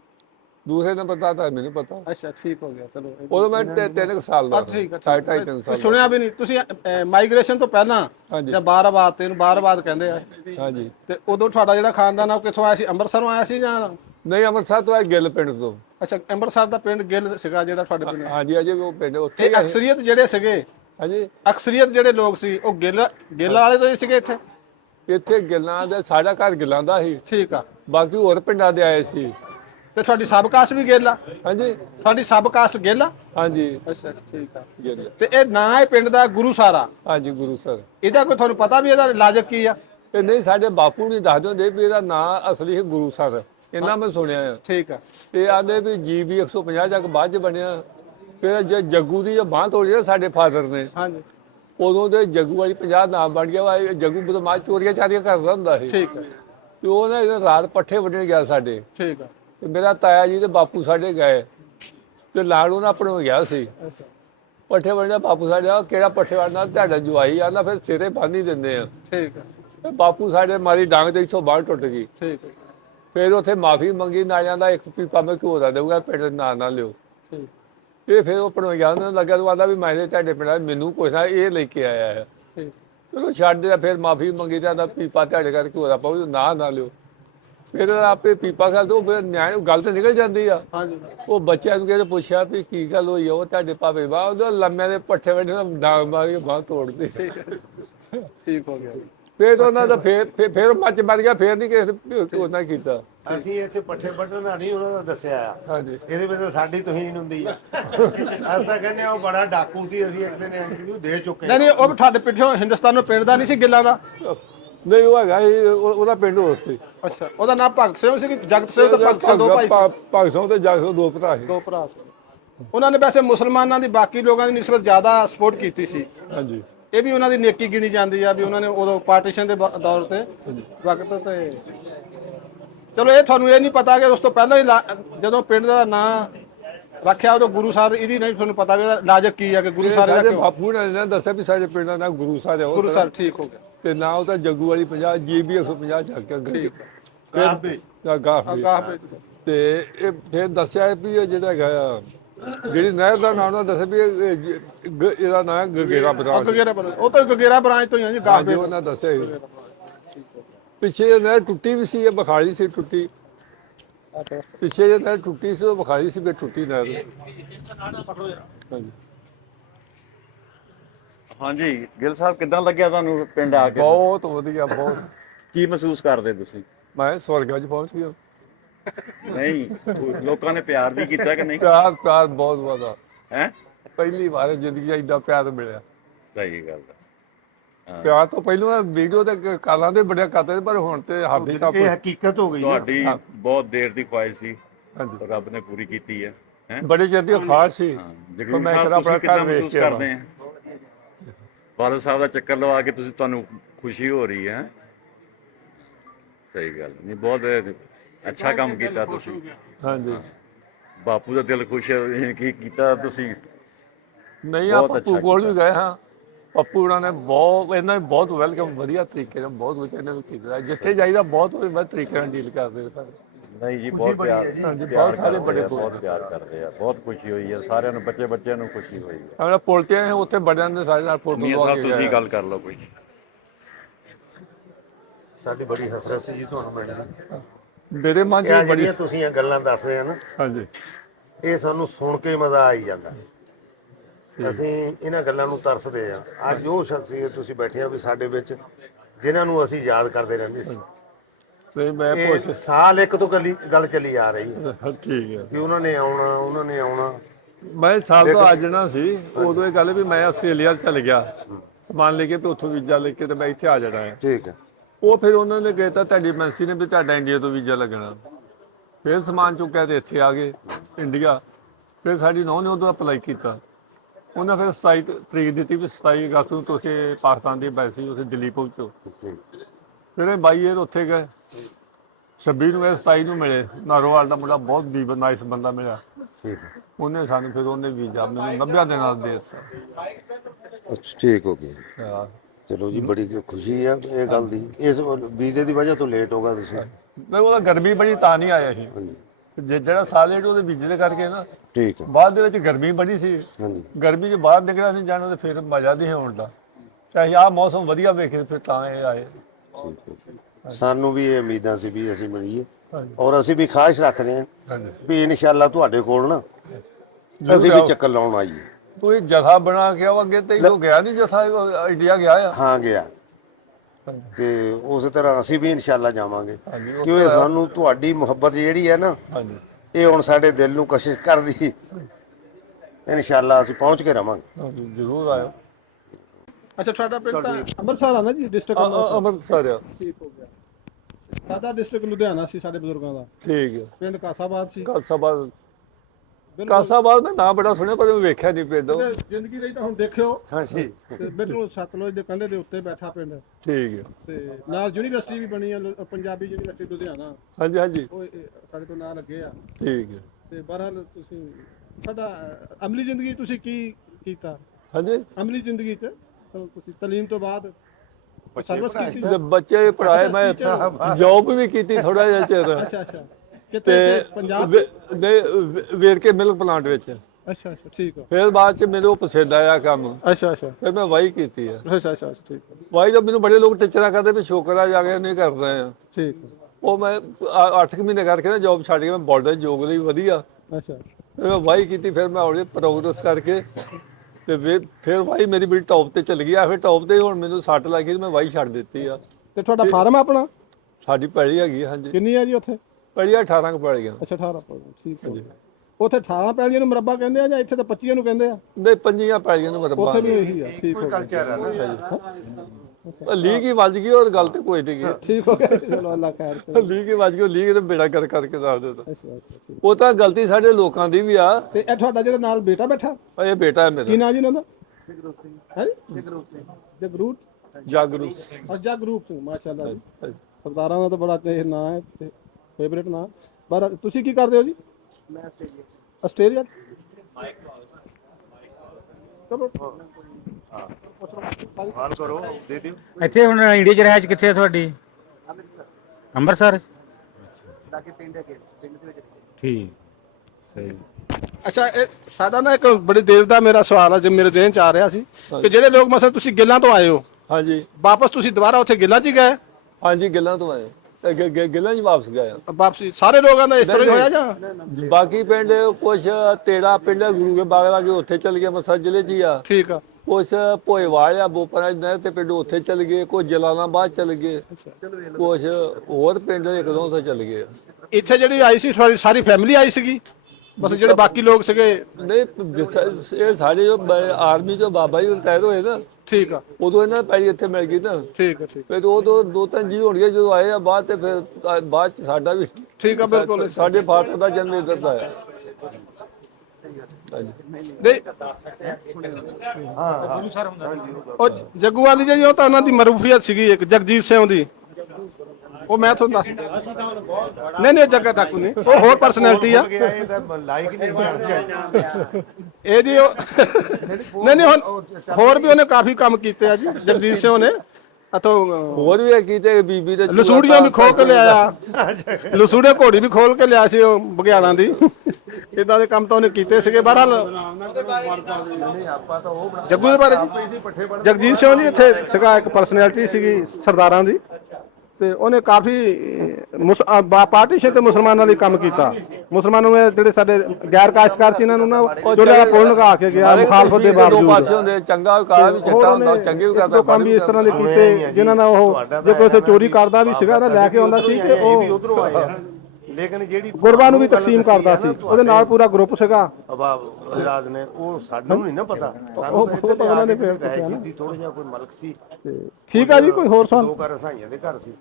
ਦੂਸਰੇ ਨੰਬਰਦਾਰ ਦਾ ਮੈਨੂੰ ਪਤਾ ਅੱਛਾ ਠੀਕ ਹੋ ਗਿਆ ਚਲੋ ਉਦੋਂ ਮੈਂ 3 ਸਾਲ ਦਾ ਠੀਕ ਹੈ ਢਾਈ 3 ਸਾਲ ਦਾ। ਸੁਣਿਆ ਵੀ ਨਹੀਂ ਤੁਸੀਂ ਮਾਈਗ੍ਰੇਸ਼ਨ ਤੋਂ ਪਹਿਲਾਂ ਹਾਂਜੀ। ਜਾਂ ਬਾਰਾਬਾਦ ਤੇ ਇਹਨੂੰ ਬਾਰਾਬਾਦ ਕਹਿੰਦੇ ਆ ਹਾਂਜੀ ਤੇ ਉਦੋਂ ਤੁਹਾਡਾ ਜਿਹੜਾ ਖਾਨਦਾਨ ਆ ਉਹ ਕਿੱਥੋਂ ਆਇਆ ਸੀ ਅੰਮ੍ਰਿਤਸਰੋਂ ਆਇਆ ਸੀ ਜਾਂ ਨਹੀਂ ਅੰਮ੍ਰਿਤਸਰ ਤੋਂ ਆਏ ਗਿੱਲ ਪਿੰਡ ਤੋਂ ਅੱਛਾ ਅੰਮ੍ਰਿਤਸਰ ਦਾ ਪਿੰਡ ਗਿੱਲ ਸੀਗਾ ਜਿਹੜਾ ਤੁਹਾਡੇ ਪਿੰਡ ਹਾਂਜੀ ਅਜੇ ਵੀ ਉਹ ਪਿੰਡ ਉੱਥੇ ਤੇ ਅਕਸਰੀਅਤ ਜਿਹੜੇ ਸੀਗੇ ਹਾਂਜੀ ਅਕਸਰੀਅਤ ਜਿਹੜੇ ਲੋਕ ਸੀ ਉਹ ਗਿੱਲ ਵਾਲੇ ਤੋਂ ਹੀ ਸੀਗੇ ਇੱਥੇ ਇੱਥੇ ਗਿੱਲਾਂ ਦਾ ਸਾਡਾ ਘਰ ਗਿੱਲਾਂ ਦਾ ਸੀ ਠੀਕ ਆ ਬਾਕੀ ਹੋਰ ਪਿੰਡਾਂ ਦੇ ਆਏ ਸੀ ਤੇ ਤੁਹਾਡੀ ਸਬ ਕਾਸਟ ਵੀ ਗਿੱਲ ਆ ਹਾਂਜੀ ਤੁਹਾਡੀ ਸਬ ਕਾਸਟ ਗਿੱਲ ਆ ਹਾਂਜੀ ਅੱਛਾ ਠੀਕ ਆ ਗਿੱਲ ਤੇ ਇਹ ਨਾਂ ਹੈ ਪਿੰਡ ਦਾ ਗੁਰੂ ਸਾਰਾ ਹਾਂਜੀ ਗੁਰੂ ਸਰ ਇਹਦਾ ਕੋਈ ਤੁਹਾਨੂੰ ਪਤਾ ਵੀ ਇਹਦਾ ਲਾਜਕ ਕੀ ਆ ਇਹ ਨਹੀਂ ਸਾਡੇ ਬਾਪੂ ਨਹੀਂ ਦੱਸਦੇ ਹੁੰਦੇ ਵੀ ਇਹਦਾ ਨਾਂ ਅਸਲੀ ਹੈ ਗੁਰੂ ਸਰ ਇਹਨਾਂ ਮੈਂ ਸੁਣਿਆ ਆ ਠੀਕ ਆ ਇਹ ਆਂਦੇ ਵੀ GB 150 ਜੱਗ ਬਾਅਦ ਚ ਬਣਿਆ ਫਿਰ ਜੇ ਜੱਗੂ ਦੀ ਜੋ ਬਾਂਹ ਤੋੜੀ ਨਾ ਸਾਡੇ ਫਾਦਰ ਨੇ ਹਾਂਜੀ ਉਦੋਂ ਦੇ ਜੱਗੂ ਵਾਲੀ 50 ਨਾਮ ਬਣ ਗਿਆ ਵਾ ਇਹ ਜੱਗੂ ਬਦਮਾਸ਼ ਚੋਰੀਆਂ ਚਾਰੀਆਂ ਕਰਦਾ ਹੁੰਦਾ ਸੀ ਠੀਕ ਆ ਤੇ ਉਹ ਨਾ ਇਹਨੇ ਰਾਤ ਪੱਠੇ ਵੱਢਣ ਗਿਆ ਸਾਡੇ ਠੀਕ ਆ ਤੇ ਮੇਰਾ ਤਾਇਆ ਜੀ ਤੇ ਬਾਪੂ ਸਾਡੇ ਗਏ ਤੇ ਨਾਲ ਉਹਨਾਂ ਆਪਣੇ ਨੂੰ ਗਿਆ ਸੀ ਪੱਠੇ ਵੱਢਣਾ ਬਾਪੂ ਸਾਡੇ ਆ ਕਿਹੜਾ ਪੱਠੇ ਵੱਢਣਾ ਤੁਹਾਡਾ ਜਵਾਈ ਆਂਦਾ ਫਿਰ ਸਿਰੇ ਬੰਨ ਹੀ ਦਿੰਦੇ ਆ ਠੀਕ ਆ ਤੇ ਬਾਪੂ ਸਾਡੇ ਮਾਰੀ ਡਾਂਗ ਦੇ ਇੱਥੋਂ ਬਾਹਰ ਟੁੱਟ ਗਈ ਠੀਕ ਆ ਫਿਰ ਉੱਥੇ ਮਾਫੀ ਮੰਗੀ ਨਾਲਿਆਂ ਦਾ ਇੱਕ ਪੀਪਾ ਮੈਂ ਘਿਓ ਦਾ ਦੇਊਗਾ ਪਿੰਡ ਨਾ ਲਿਓ ਠੀਕ ਇਹ ਫਿਰ ਉਹ ਪਣਵਿਆ ਉਹਨਾਂ ਨੂੰ ਲੱਗਿਆ ਤੂੰ ਆਂਦਾ ਵੀ ਮੈਂ ਤੁਹਾਡੇ ਪਿੰਡ ਮੈਨੂੰ ਕੁਛ ਨਾ ਇਹ ਲੈ ਕੇ ਆਇਆ ਹੈ ਠੀਕ ਚਲੋ ਛੱਡ ਦਿਆ ਫਿਰ ਮਾਫੀ ਮੰਗੀ ਤਾਂ ਆਂਦਾ ਪੀਪਾ ਤੁਹਾਡੇ ਕਰਕੇ ਘਿਓ ਦਾ ਪਾਉ ਨਾ ਲਿਓ ਫਿਰ ਆਪੇ ਪੀਪਾ ਖਾ ਦੋ ਫਿਰ ਨਿਆਣੇ ਗੱਲ ਤੇ ਨਿਕਲ ਜਾਂਦੀ ਆ ਹਾਂਜੀ ਉਹ ਬੱਚਿਆਂ ਨੂੰ ਕਿਹਨੇ ਪੁੱਛਿਆ ਵੀ ਕੀ ਗੱਲ ਹੋਈ ਆ ਉਹ ਤੁਹਾਡੇ ਭਾਵੇਂ ਬਾਹ ਉਹਦੇ ਲੰਮਿਆਂ ਦੇ ਪੱਠੇ ਵੱਢੇ ਨਾਲ ਡਾਂਗ ਮਾਰ ਕੇ ਬਾਹ ਤੋੜਦੇ ਠੀਕ ਹੋ ਗਿਆ ਫਿਰ ਉਹਨਾਂ ਦਾ ਫਿਰ ਮੱਚ ਮਰ ਗਿਆ ਫਿਰ ਨਹੀਂ ਕਿਸੇ ਉਹਨਾਂ ਕੀਤਾ ਅਸੀਂ ਇੱਥੇ ਪੱਠੇ ਵੱਢਣ ਦਾ ਨਹੀਂ ਉਹਨਾਂ ਦਾ ਦੱਸਿਆ ਆ ਹਾਂਜੀ ਇਹਦੇ ਵਿੱਚ ਸਾਡੀ ਤੁਹੀਨ ਹੁੰਦੀ ਆ ਅਸੀਂ ਤਾਂ ਕਹਿੰਦੇ ਆ ਉਹ ਬੜਾ ਡਾਕੂ ਸੀ ਅਸੀਂ ਇੱਕ ਦਿਨ ਇੰਟਰਵਿਊ ਦੇ ਚੁੱਕੇ ਨਹੀਂ ਉਹ ਤੁਹਾਡੇ ਪਿੱਛੋਂ ਹਿੰਦੁਸਤਾਨ ਨੂੰ ਪਿੰਡ ਦਾ ਨਹੀਂ ਸੀ ਗਿੱਲਾਂ ਦਾ ਨਹੀਂ ਉਹ ਹੈਗਾ ਉਹਦਾ ਪਿੰਡ ਹੋਰ ਸੀ ਅੱਛਾ ਉਹਦਾ ਨਾਮ ਭਗਤ ਸਿੰਘ ਸੀ ਕਿ ਜਗਤ ਸਿੰਘ ਤੇ ਭਗਤ ਸਿੰਘ ਦੋ ਭਾਈ ਸੀ ਭਗਤ ਸਿੰਘ ਤੇ ਜਗਤ ਸਿੰਘ ਦੋ ਭਰਾ ਸੀ ਦੋ ਭਰਾ ਸੀ ਉਹਨਾਂ ਨੇ ਵੈਸੇ ਮੁਸਲਮਾਨਾਂ ਦੀ ਬਾਕੀ ਲੋਕਾਂ ਦੀ ਨਿਸਬਤ ਜ਼ਿਆਦਾ ਸਪੋਰਟ ਕੀਤੀ ਸੀ ਹਾਂਜੀ ਇਹ ਵੀ ਉਹਨਾਂ ਦੀ ਨੇਕੀ ਗਿਣੀ ਜਾਂਦੀ ਆ ਵੀ ਉਹਨਾਂ ਨੇ ਉਦੋਂ ਪਾਰਟੀਸ਼ਨ ਦੇ ਦੌਰ ਤੇ ਵਕਤ ਤੇ ਚਲੋ ਇਹ ਤੁਹਾਨੂੰ ਇਹ ਨਹੀਂ ਪਤਾ ਕਿ ਉਸ ਤੋਂ ਪਹਿਲਾਂ ਹੀ ਜਦੋਂ ਪਿੰਡ ਦਾ ਨਾਂ ਰੱਖਿਆ ਉਦੋਂ ਗੁਰੂ ਸਾਹਿਬ ਇਹਦੀ ਨਹੀਂ ਤੁਹਾਨੂੰ ਪਤਾ ਵੀ ਲਾਜਕ ਕੀ ਆ ਕਿ ਗੁਰੂ ਸਾਹਿਬ ਦਾ ਸਾਡੇ ਕਿਉਂ ਬਾਪੂ ਨੇ ਦੱਸਿਆ ਵੀ ਸਾਡੇ ਪਿੰਡ ਦਾ ਨਾਂ ਗੁਰੂ ਸਾਹਿਬ ਹੈ ਗੁਰੂ ਸਾਹਿਬ ਠੀਕ ਹੋ ਗਿਆ ਤੇ ਨਾਂ ਉਹਦਾ ਜੱਗੂ ਵਾਲੀ 50 GB 150 ਚੱਕ ਕੇ ਠੀਕ ਗਾਹਬੇ। ਗਾਹਬੇ ਗਾਹ ਤੇ ਇਹ ਫਿਰ ਦੱਸਿਆ ਵੀ ਇਹ ਜਿਹੜਾ ਹੈਗਾ ਜਿਹੜੀ ਨਹਿਰ ਦਾ ਨਾਮ ਉਹਨਾਂ ਦੱਸਿਆ ਵੀ ਇਹਦਾ ਨਾਮ ਹੈ ਗਗੇਰਾ ਬਰਾਜ। ਗਗੇਰਾ ਬਰਾਂਚ, ਉਹ ਤਾਂ ਗਗੇਰਾ ਬਰਾਂਚ ਤੋਂ ਹੀ ਆ ਜੀ, ਹਾਂਜੀ ਗਾਹਬੇ ਉਹਨਾਂ ਦੱਸਿਆ ਸੀ। ਪਿੱਛੇ ਜੇ ਨਹਿਰ ਟੁੱਟੀ ਵੀ ਸੀ, ਇਹ ਬਖਾਲੀ ਸੀ ਟੁੱਟੀ। ਪਿੱਛੇ ਜੇ ਨਹਿਰ ਟੁੱਟੀ ਸੀ ਉਹ ਬਖਾਲੀ ਸੀ, ਫਿਰ ਟੁੱਟੀ ਨਹਿਰ। ਹਾਂਜੀ ਹਾਂਜੀ ਗਿੱਲ ਸਾਹਿਬ, ਕਿੱਦਾਂ ਲੱਗਿਆ ਤੁਹਾਨੂੰ ਪਿੰਡ ਆ ਕੇ? ਬਹੁਤ ਵਧੀਆ, ਬਹੁਤ। ਕੀ ਮਹਿਸੂਸ ਕਰਦੇ ਤੁਸੀਂ? ਮੈਂ ਸਵਰਗਾਂ 'ਚ ਪਹੁੰਚ ਗਿਆ। ਨਹੀਂ, ਲੋਕਾਂ ਨੇ ਪਿਆਰ ਵੀ ਕੀਤਾ ਕਿ ਨਹੀਂ? ਪਿਆਰ ਬਹੁਤ ਜ਼ਿਆਦਾ ਹੈ ਪਹਿਲੀ ਵਾਰ ਜ਼ਿੰਦਗੀ 'ਚ ਇੰਨਾ ਪਿਆਰ ਮਿਲਿਆ। ਸਹੀ ਗੱਲ ਹੈ। ਪਿਆਰ ਤੋਂ ਪਹਿਲਾਂ ਵੀਡੀਓ ਤੇ ਕਾਲਾਂ ਦੇ ਬੜਿਆ ਕਰਦੇ ਪਰ ਹੁਣ ਤੇ ਹੱਦ ਹੀ ਟੱਪ। ਇਹ ਹਕੀਕਤ ਹੋ ਗਈ ਹੈ। ਤੁਹਾਡੀ ਬਹੁਤ ਦੇਰ ਦੀ ਖੁਆਇਸ਼ ਸੀ, ਹਾਂਜੀ ਰੱਬ ਨੇ ਪੂਰੀ ਕੀਤੀ ਹੈ। ਹੈ ਬੜੇ ਚਿਰ ਦੀ ਖਾਸ ਸੀ। ਜਗਰੂਪ ਮੈਂ ਸਾਹਿਬ, ਕਿਹਾ ਤੁਸੀਂ ਆਪਣਾ ਕਿੱਦਾਂ ਘਰ ਵੇਖ ਮਹਿਸੂਸ ਕੇ ਕਰਦੇ ਆ? ਫਾਦਰ ਸਾਹਿਬ ਦਾ ਚੱਕਰ ਲਵਾ ਕੇ ਤੁਹਾਨੂੰ ਖੁਸ਼ੀ ਹੋ ਰਹੀ ਹੈ? ਸਹੀ ਗੱਲ ਨਹੀਂ, ਬਹੁਤ ਅੱਛਾ ਕੰਮ ਕੀਤਾ ਤੁਸੀਂ। ਹਾਂਜੀ ਬਾਪੂ ਦਾ ਦਿਲ ਖੁਸ਼ ਕੀ ਕੀਤਾ ਤੁਸੀਂ? ਨਹੀਂ ਬਹੁਤ ਆਪਾਂ ਅੱਛਾ ਪੱਪੂ ਕੋਲ ਕੀਤਾ। ਵੀ ਗਏ ਹਾਂ। ਪੱਪੂ ਉਹਨਾਂ ਨੇ ਇਹਨਾਂ ਨੇ ਬਹੁਤ ਵੈਲਕਮ ਵਧੀਆ ਤਰੀਕੇ ਨਾਲ ਬਹੁਤ ਵਧੀਆ ਇਹਨਾਂ ਨੂੰ ਕੀਤਾ। ਜਿੱਥੇ ਜਾਈਦਾ ਬਹੁਤ ਵਧੀਆ ਤਰੀਕੇ ਨਾਲ ਡੀਲ ਕਰਦੇ ਸਨ। ਨਹੀਂ ਜੀ, ਬਹੁਤ ਪਿਆਰ, ਹਾਂਜੀ, ਪਿਆਰ ਬਹੁਤ ਸਾਰੇ ਕਰਦੇ ਬੜੇ ਆ, ਬਹੁਤ ਪਿਆਰ ਕਰਦੇ ਆ, ਬਹੁਤ ਖੁਸ਼ੀ ਹੋਈ ਹੈ ਸਾਰਿਆਂ ਨੂੰ, ਬੱਚਿਆਂ ਨੂੰ ਖੁਸ਼ੀ ਹੋਈ ਹੈ। ਆਪਣਾ ਪੁਲ ਤੇ ਆਏ ਉੱਥੇ ਬੜਿਆਂ ਦੇ ਸਾਰੇ ਨਾਲ ਫੋਟੋ ਮੀਆਂ ਲਵਾ ਸਾਹਿਬ ਕੇ ਤੁਸੀਂ ਗਏ। ਗੱਲ ਕਰ ਲਓ ਕੋਈ। ਸਾਡੀ ਬੜੀ ਹਸਰਤ ਸੀ ਜੀ ਤੁਹਾਨੂੰ ਮਿਲਣ ਦੀ। ਮੇਰੇ ਮਨ 'ਚ ਇਹ ਬੜੀ ਜਿਹੜੀਆਂ ਤੁਸੀਂ ਇਹ ਗੱਲਾਂ ਦੱਸਦੇ ਆ ਨਾ, ਹਾਂਜੀ ਇਹ ਸਾਨੂੰ ਸੁਣ ਕੇ ਮਜ਼ਾ ਆਈ ਜਾਂਦਾ। ਅਸੀਂ ਇਹਨਾਂ ਗੱਲਾਂ ਨੂੰ ਤਰਸਦੇ ਆ। ਅੱਜ ਉਹ ਸ਼ਖਸੀਅਤ ਤੁਸੀਂ ਬੈਠੇ ਆ ਵੀ ਸਾਡੇ ਵਿੱਚ, ਜਿਨ੍ਹਾਂ ਨੂੰ ਅਸੀਂ ਯਾਦ ਕਰਦੇ ਰਹਿੰਦੇ ਸੀ। ਤੇ ਮੈਂ ਇਹ ਪੁੱਛ ਸਾਲ ਇੱਕ ਤੋਂ ਗੱਲ ਚੱਲੀ ਆ ਰਹੀ ਹੈ ਠੀਕ ਹੈ। ਵੀ ਉਹਨਾਂ ਨੇ ਆਉਣਾ। ਮੈਂ ਸਾਲ ਤੋਂ ਆ ਜਾਣਾ ਸੀ। ਉਦੋਂ ਇਹ ਗੱਲ ਵੀ ਮੈਂ ਆਸਟ੍ਰੇਲੀਆ ਚਲ ਗਿਆ ਸਮਾਨ ਲੈ ਕੇ, ਤੇ ਉੱਥੋਂ ਵੀਜ਼ਾ ਲੈ ਕੇ ਤੇ ਮੈਂ ਇੱਥੇ ਆ ਜਾਣਾ ਹੈ। ਠੀਕ ਹੈ। ਉਹ ਫਿਰ ਉਹਨਾਂ ਨੇ ਕਹਿਤਾ ਤੁਹਾਡੀ ਐਮਬੈਸੀ ਨੇ ਵੀ ਤੁਹਾਡਾ ਇੰਡੀਆ ਤੋਂ ਵੀਜ਼ਾ ਲੱਗਣਾ। ਫਿਰ ਸਮਾਨ ਚੁੱਕਿਆ ਤੇ ਇੱਥੇ ਆ ਗਏ ਇੰਡੀਆ। ਫਿਰ ਸਾਡੀ ਨੌਂ ਨੇ ਉਦੋਂ ਅਪਲਾਈ ਕੀਤਾ। ਉਹਨਾਂ ਫਿਰ 27 ਤਰੀਕ ਦਿੱਤੀ ਵੀ 27 ਅਗਸਤ ਨੂੰ ਤੁਸੀਂ ਪਾਕਿਸਤਾਨ ਦੀ ਐਮਬੈਸੀ ਉੱਥੇ ਦਿੱਲੀ ਪਹੁੰਚੋ। ਫਿਰ ਇਹ 22 ਉੱਥੇ ਗਏ। 26 ਨੂੰ ਗਏ, 27 ਨੂੰ ਮਿਲੇ। ਨਾਰੋਵਾਲ ਦਾ ਮੁੰਡਾ ਬਹੁਤ ਨਾਈਸ ਬੰਦਾ ਮਿਲਿਆ। ਠੀਕ ਹੈ। ਉਹਨੇ ਸਾਨੂੰ ਫਿਰ ਉਹਨੇ ਵੀਜ਼ਾ ਮੈਨੂੰ 90 ਦਿਨਾਂ ਦਾ ਦੇ ਦਿੱਤਾ। ਅੱਛਾ, ਠੀਕ ਹੋ ਗਿਆ। ਹਾਂ। ਚਲੋ ਜੀ, ਬੜੀ ਖੁਸ਼ੀ ਆ ਇਹ ਗੱਲ ਦੀ। ਇਸ ਵੀਜ਼ੇ ਦੀ ਵਜ੍ਹਾ ਤੋਂ ਲੇਟ ਹੋ ਗਿਆ ਤੁਸੀਂ। ਨਹੀਂ ਉਹਦਾ ਗਰਮੀ ਬੜੀ ਤਾਂ ਨਹੀਂ ਆਇਆ ਸੀ। ਹਾਂਜੀ, ਜਿਹੜਾ ਸਾਲ ਲੇਟ ਉਹਦੇ ਵੀਜ਼ੇ ਦੇ ਕਰਕੇ ਨਾ, ਠੀਕ ਹੈ। ਬਾਅਦ ਦੇ ਵਿੱਚ ਗਰਮੀ ਬੜੀ ਸੀ। ਹਾਂਜੀ, ਗਰਮੀ 'ਚ ਬਾਹਰ ਨਿਕਲਿਆ ਨਹੀਂ ਜਾਣਾ ਤੇ ਫਿਰ ਮਜ਼ਾ ਨਹੀਂ ਆਉਣ ਦਾ। ਚਾਹੇ ਆਹ ਮੌਸਮ ਵਧੀਆ ਵੇਖੇ ਫਿਰ ਤਾਂ ਇਹ ਆਏ। ਠੀਕ ਹੈ। ਸਾਨੂੰ ਵੀ ਇਹ ਉਮੀਦਾਂ ਸੀ ਵੀ ਅਸੀਂ ਮਿਲੀਏ, ਹਾਂਜੀ ਔਰ ਅਸੀਂ ਵੀ ਖਾਹਿਸ਼ ਰੱਖਦੇ ਹਾਂ ਹਾਂਜੀ ਵੀ ਇਨਸ਼ਾਅੱਲਾ ਤੁਹਾਡੇ ਕੋਲ ਨਾ ਅਸੀਂ ਵੀ ਚੱਕਰ ਲਾਉਣ ਆਈਏ। ਕੋਈ ਜਥਾ ਬਣਾ ਕੇ ਆਓ। ਅੱਗੇ ਤੇ ਇਹ ਗਿਆ ਨਹੀਂ ਜਥਾ, ਇੰਡੀਆ ਗਿਆ ਆ। ਹਾਂ, ਗਿਆ। ਤੇ ਉਸੇ ਤਰ੍ਹਾਂ ਅਸੀਂ ਵੀ ਇਨਸ਼ਾਅੱਲਾ ਜਾਵਾਂਗੇ, ਹਾਂਜੀ, ਕਿਉਂਕਿ ਸਾਨੂੰ ਤੁਹਾਡੀ ਮੁਹੱਬਤ ਜਿਹੜੀ ਹੈ ਨਾ, ਹਾਂਜੀ ਇਹ ਹੁਣ ਸਾਡੇ ਦਿਲ ਨੂੰ ਕਸ਼ਿਸ਼ ਕਰਦੀ। ਇਨਸ਼ਾਅੱਲਾ ਅਸੀਂ ਪਹੁੰਚ ਕੇ ਰਵਾਂਗੇ। ਹਾਂਜੀ ਜ਼ਰੂਰ ਆਇਓ। ਅੱਛਾ, ਤੁਹਾਡਾ ਪਿੰਡ ਤਾਂ ਅੰਮ੍ਰਿਤਸਰ ਆ ਨਾ ਜੀ, ਡਿਸਟ੍ਰਿਕਟ ਅੰਮ੍ਰਿਤਸਰ ਆ। ਠੀਕ ਹੋ ਗਿਆ। ਸਾਡਾ ਡਿਸਟ੍ਰਿਕਟ ਲੁਧਿਆਣਾ ਸੀ ਸਾਡੇ ਬਜ਼ੁਰਗਾਂ ਦਾ। ਠੀਕ ਹੈ। ਪਿੰਡ ਕਾਸਾਬਾਦ ਸੀ। ਕਾਸਾਬਾਦ ਮੈਂ ਨਾਂ ਬੜਾ ਸੁਣਿਆ ਪਰ ਮੈਂ ਵੇਖਿਆ ਨਹੀਂ ਪਿੰਡ। ਤੇ ਜ਼ਿੰਦਗੀ ਰਹੀ ਤਾਂ ਹੁਣ ਦੇਖਿਓ। ਹਾਂਜੀ, ਤੇ ਬਿਲਕੁਲ ਸਤਲੁਜ ਦੇ ਕੰਢੇ ਦੇ ਉੱਤੇ ਬੈਠਾ ਪਿੰਡ। ਠੀਕ ਹੈ। ਤੇ ਨਾਲ ਯੂਨੀਵਰਸਿਟੀ ਵੀ ਬਣੀ ਆ, ਪੰਜਾਬੀ ਯੂਨੀਵਰਸਿਟੀ ਲੁਧਿਆਣਾ। ਹਾਂਜੀ ਹਾਂਜੀ ਉਹ ਸਾਡੇ ਤੋਂ ਨਾਂ ਲੱਗੇ ਆ। ਠੀਕ ਹੈ। ਤੇ ਬਹਰਹਾਲ ਤੁਸੀਂ ਸਾਡਾ ਅਮਲੀ ਜ਼ਿੰਦਗੀ ਤੁਸੀਂ ਕੀ ਕੀਤਾ? ਹਾਂਜੀ ਅਮਲੀ ਜ਼ਿੰਦਗੀ 'ਚ ਤੁਸੀਂ ਤਾਲੀਮ ਤੋਂ ਬਾਅਦ ਸਰਵਿਸ ਕੀਤੀ? ਤੇ ਬੱਚੇ ਪੜਾਏ, ਮੈਂ ਜੌਬ ਵੀ ਕੀਤੀ ਥੋੜਾ ਜਿਹਾ ਚਿਰ। ਅੱਛਾ ਅੱਛਾ, ਤੇ ਕਿਤੇ ਪੰਜਾਬ? ਵੇਰਕੇ ਮਿਲਕ ਪਲਾਂਟ ਵਿੱਚ। ਅੱਛਾ ਅੱਛਾ, ਠੀਕ ਆ। ਫਿਰ ਬਾਅਦ ਚ ਮੈਨੂੰ ਪਸੰਦ ਆਇਆ ਕੰਮ। ਅੱਛਾ ਅੱਛਾ ਫਿਰ ਮੈਂ ਵਾਹੀ ਕੀਤੀ ਹੈ। ਅੱਛਾ ਅੱਛਾ, ਠੀਕ ਆ ਵਾਹੀ ਤਾਂ ਮੈਨੂੰ ਬੜੇ ਲੋਕ ਟੀਚਰਾਂ ਕਰਦੇ ਵੀ ਸ਼ੋਕਰਾ ਜਾ ਕੇ ਨਹੀਂ ਕਰਦਾ ਆ। ਠੀਕ ਉਹ ਮੈਂ 8 ਮਹੀਨੇ ਕਰਕੇ ਨਾ ਜੌਬ ਛੱਡ ਕੇ ਮੈਂ ਬਾਰਡਰ ਜੋਗ ਲਈ ਵਧੀਆ। ਆ। ਅੱਛਾ ਫਿਰ ਮੈਂ ਵਾਹੀ ਕੀਤੀ। ਫਿਰ ਮੈਂ ਹੌਲੀ ਪ੍ਰੋਗਰੈਸ ਕਰਕੇ ਤੇ ਫਿਰ ਵਾਹੀ ਮੇਰੀ ਬੜੀ ਟੌਪ ਤੇ ਚੱਲ ਗਈ ਆ। ਫਿਰ ਟੌਪ ਤੇ ਹੁਣ ਮੈਨੂੰ ਸੱਟ ਲੱਗ ਗਈ ਤੇ ਮੈਂ ਵਾਹੀ ਛੱਡ ਦਿੱਤੀ ਆ। ਤੇ ਤੁਹਾਡਾ ਫਾਰਮ ਆਪਣਾ ਸਾਡੀ ਪੈਲੀ ਹੈਗੀ ਆ, ਹਾਂਜੀ ਕਿੰਨੀ ਆ ਜੀ ਉੱਥੇ? ਪੈਲੀ 18 ਕੁ ਪੈਲੀਆਂ। ਅੱਛਾ, 18 ਠੀਕ ਹੈ। ਉੱਥੇ 18 ਪੈਲੀਆਂ ਨੂੰ ਮੁਰੱਬਾ ਕਹਿੰਦੇ ਆ ਜਾਂ ਇੱਥੇ ਤਾਂ 25 ਨੂੰ ਕਹਿੰਦੇ ਆ? ਨਹੀਂ 5 ਪੈਲੀਆਂ ਨੂੰ ਮਰਬਾ। ਉੱਥੇ ਵੀ ਇਹੀ ਆ। ਠੀਕ ਹੋ ਗਿਆ, ਲੀਗ ਹੀ ਵੱਜ ਗਈ ਔਰ ਗੱਲ ਤੇ ਕੋਈ ਨਹੀਂ ਗਈ। ਠੀਕ ਹੋ ਗਿਆ। ਚਲੋ ਅੱਲਾ ਖੈਰ ਕਰੇ। ਲੀਗ ਹੀ ਵੱਜ ਗਈ, ਲੀਗ ਤੇ ਬੇੜਾ ਕਰਕੇ ਦੱਸ ਦਿੱਤਾ। ਅੱਛਾ ਅੱਛਾ, ਠੀਕ। ਉਹ ਤਾਂ ਗਲਤੀ ਸਾਡੇ ਲੋਕਾਂ ਦੀ ਵੀ ਆ। ਤੇ ਇਹ ਤੁਹਾਡਾ ਜਿਹੜਾ ਨਾਲ ਬੇਟਾ ਬੈਠਾ, ਇਹ ਬੇਟਾ ਹੈ ਕੀ ਮੇਰਾ, ਨਾਂ ਜੀ ਉਹਨਾਂ ਦਾ? ਹੈ ਜਗਰੂਪ ਜਾਗਰੂਕ। ਜਗਰੂਪ ਸਿੰਘ, ਮਾਸ਼ਾਅੱਲਾ ਜੀ। ਸਰਦਾਰਾਂ ਦਾ ਤਾਂ ਬੜਾ ਇਹ ਨਾਂ ਹੈ ਤੇ ਫੇਵਰੇਟ ਨਾਂ। ਪਰ ਤੁਸੀਂ ਕੀ ਕਰਦੇ ਹੋ ਜੀ? ਮੈਂ ਆਸਟ੍ਰੇਲੀਆ। ਚਲੋ ਹਾਲ ਕਰੋ, ਦੇ ਦਿਓ। ਇੱਥੇ ਹੁਣ ਇੰਡੀਆ 'ਚ ਰਹਿائش ਕਿੱਥੇ ਹੈ ਤੁਹਾਡੀ? ਅੰਮ੍ਰਿਤਸਰ। ਲਾਗੇ ਪਿੰਡ ਹੈ, ਪਿੰਡ ਦੇ ਵਿੱਚ। ਠੀਕ ਸਹੀ। ਅੱਛਾ, ਇਹ ਸਾਡਾ ਨਾ ਇੱਕ ਬੜੀ ਦੇਰ ਦਾ ਮੇਰਾ ਸਵਾਲ ਆ ਜੋ ਮੇਰੇ ਜ਼ਿਹਨ ਚ ਆ ਰਿਹਾ ਸੀ ਕਿ ਜਿਹੜੇ ਲੋਕ ਮਸਲ ਤੁਸੀਂ ਗਿੱਲਾਂ ਤੋਂ ਆਏ ਹੋ, ਹਾਂਜੀ ਵਾਪਸ ਤੁਸੀਂ ਦੁਬਾਰਾ ਉੱਥੇ ਗਿੱਲਾਂ 'ਚ ਹੀ ਗਏ? ਹਾਂਜੀ ਗਿੱਲਾਂ ਤੋਂ ਆਏ ਗਿੱਲਾਂ 'ਚ ਵਾਪਸ ਗਏ ਆ। ਵਾਪਸੀ ਸਾਰੇ ਲੋਕਾਂ ਦਾ ਇਸ ਤਰ੍ਹਾਂ ਹੀ ਹੋਇਆ ਜਾਂ? ਬਾਕੀ ਪਿੰਡ ਕੁਛ ਤੇੜਾ ਪਿੰਡ ਗੁਰੂ ਕੇ ਬਾਗ ਲਾਗੇ ਉੱਥੇ ਚੱਲ ਗਏ, ਮੱਸਾ ਜ਼ਿਲ੍ਹੇ 'ਚ ਹੀ ਆ। ਠੀਕ ਆ। ਕੁਛ ਭੋਏਵਾਲ ਆ ਬੋਪਰਾ ਨਹਿਰ ਤੇ ਪਿੰਡ ਉੱਥੇ ਚੱਲ ਗਏ, ਕੁਛ ਜਲਾਲਾਬਾਦ ਚੱਲ ਗਏ, ਕੁਛ ਹੋਰ ਪਿੰਡ ਇੱਕ ਦੋ ਉੱਥੇ ਚੱਲ ਗਏ। ਇੱਥੇ ਜਿਹੜੀ ਆਈ ਸੀ ਸਾਰੀ ਫੈਮਿਲੀ ਆਈ ਸੀਗੀ, ਬਸ ਜਿਹੜੇ ਬਾਕੀ ਲੋਕ ਸੀਗੇ? ਨਹੀਂ ਇਹ ਸਾਡੇ ਜੋ ਆਰਮੀ ਚੋਂ ਬਾਬਾ ਜੀ ਰਿਟਾਇਰ ਹੋਏ ਨਾ, ਠੀਕ ਆ। ਉਦੋਂ ਇਹਨਾਂ ਪੈਲੀ ਇੱਥੇ ਮਿਲ ਗਈ ਨਾ, ਠੀਕ ਆ। ਠੀਕ ਫਿਰ ਉਹ ਦੋ ਤਿੰਨ ਜੀ ਹੋਣਗੇ ਜਦੋਂ ਆਏ ਆ ਬਾਅਦ ਤੇ ਫਿਰ ਬਾਅਦ ਚ ਸਾਡਾ ਵੀ ਠੀਕ ਆ, ਬਿਲਕੁਲ। ਸਾਡੇ ਫਾਦਰ ਦਾ ਜਨਮ ਇੱਧਰ ਦਾ ਆ। ਨਹੀਂ ਉਹ ਜੱਗੂ ਵਾਲੀ ਜੀ, ਉਹ ਤਾਂ ਉਹਨਾਂ ਦੀ ਮਰੂਫੀਅਤ ਸੀਗੀ ਇੱਕ ਜਗਜੀਤ ਸਿੰਘ ਦੀ, ਉਹ ਮੈਂ ਤੁਹਾਨੂੰ ਦੱਸ। ਨਹੀਂ ਜੱਗਾ ਡਾਕੂ ਨਹੀਂ, ਉਹ ਹੋਰ ਪਰਸਨੈਲਿਟੀ ਆ ਇਹ ਤਾਂ ਲਾਈਕ ਨਹੀਂ ਬਣਦਾ ਇਹ ਜੀ। ਉਹ ਨਹੀਂ ਹੁਣ ਹੋਰ ਵੀ ਉਹਨੇ ਕਾਫੀ ਕੰਮ ਕੀਤੇ ਆ ਜੀ ਜਗਜੀਤ ਸਿੰਘ ਨੇ। ਅਥੋਂ ਹੋਰ ਵੀ ਕੀਤੇ ਬੀਬੀ ਦੇ ਲਸੂੜੀਆਂ ਵੀ ਖੋਲ ਕੇ ਲਿਆਇਆ, ਲਸੂੜੇ ਘੋੜੀ ਵੀ ਖੋਲ ਕੇ ਲਿਆ ਸੀ ਉਹ ਬਘਿਆੜਾਂ ਦੀ। ਇਦਾਂ ਦੇ ਕੰਮ ਤਾਂ ਉਹਨੇ ਕੀਤੇ ਸੀਗੇ। ਬਹਰਹਾਲ ਆਪਾਂ ਤਾਂ ਉਹ ਬਣਾ ਜੱਗੂ ਦੇ ਬਾਰੇ ਜਗਜੀਤ ਸਿੰਘ ਜੀ ਇੱਥੇ ਸੀਗਾ, ਇੱਕ ਪਰਸਨੈਲਿਟੀ ਸੀਗੀ ਸਰਦਾਰਾਂ ਦੀ, ਤੇ ਉਹਨੇ ਕਾਫੀ ਪਾਰਟੀਸ਼ਨ ਤੇ ਮੁਸਲਮਾਨਾਂ ਲਈ ਕੰਮ ਕੀਤਾ। ਮੁਸਲਮਾਨਾਂ ਨੂੰ ਜਿਹੜੇ ਸਾਡੇ ਗੈਰ ਕਾਸ਼ਤਕਾਰ ਸੀ ਇਹਨਾਂ ਨੂੰ ਨਾ ਜਿਹੜਾ ਪੁੱਲ ਲਗਾ ਕੇ ਗਿਆ ਮੁਖਾਲਫਤ ਦੇ ਬਾਵਜੂਦ। ਪਾਸੇ ਹੁੰਦੇ ਚੰਗਾ ਕਾਲਾ ਵੀ ਚਿੱਟਾ ਹੁੰਦਾ, ਚੰਗੇ ਵੀ ਕਰਦਾ, ਕੰਮ ਵੀ ਇਸ ਤਰ੍ਹਾਂ ਦੇ ਕੀਤੇ ਜਿਨ੍ਹਾਂ ਨਾਲ ਉਹ ਜੇ ਕੋਈ ਉੱਥੇ ਚੋਰੀ ਕਰਦਾ ਵੀ ਸੀਗਾ ਨਾ ਲੈ ਕੇ ਆਉਂਦਾ ਸੀ ਤੇ ਇਹ ਵੀ ਉਹ ਉਧਰੋਂ ਆਏ ਆ, ਲੇਕਿਨ ਜਿਹੜੀ ਗੁਰਬਾਂ ਨੂੰ ਵੀ ਤਕਸੀਮ ਕਰਦਾ ਸੀ। ਉਹਦੇ ਨਾਲ ਪੂਰਾ ਗਰੁੱਪ ਸੀਗਾ। ਅਬਾਬ ਰਾਜ ਨੇ, ਉਹ ਸਾਨੂੰ ਨਹੀਂ ਨਾ ਪਤਾ, ਸਾਨੂੰ ਤਾਂ ਇੱਧਰ ਉਹਨਾਂ ਨੇ ਸੀ ਥੋੜਾ ਜਿਹਾ ਕੋਈ ਮਲਕ ਸੀ। ਠੀਕ ਆ ਜੀ, ਕੋਈ ਹੋਰ ਸਵਾਲ? ਦੋ ਘਰ ਰਸਾਈਆਂ ਦੇ ਘਰ ਸੀ।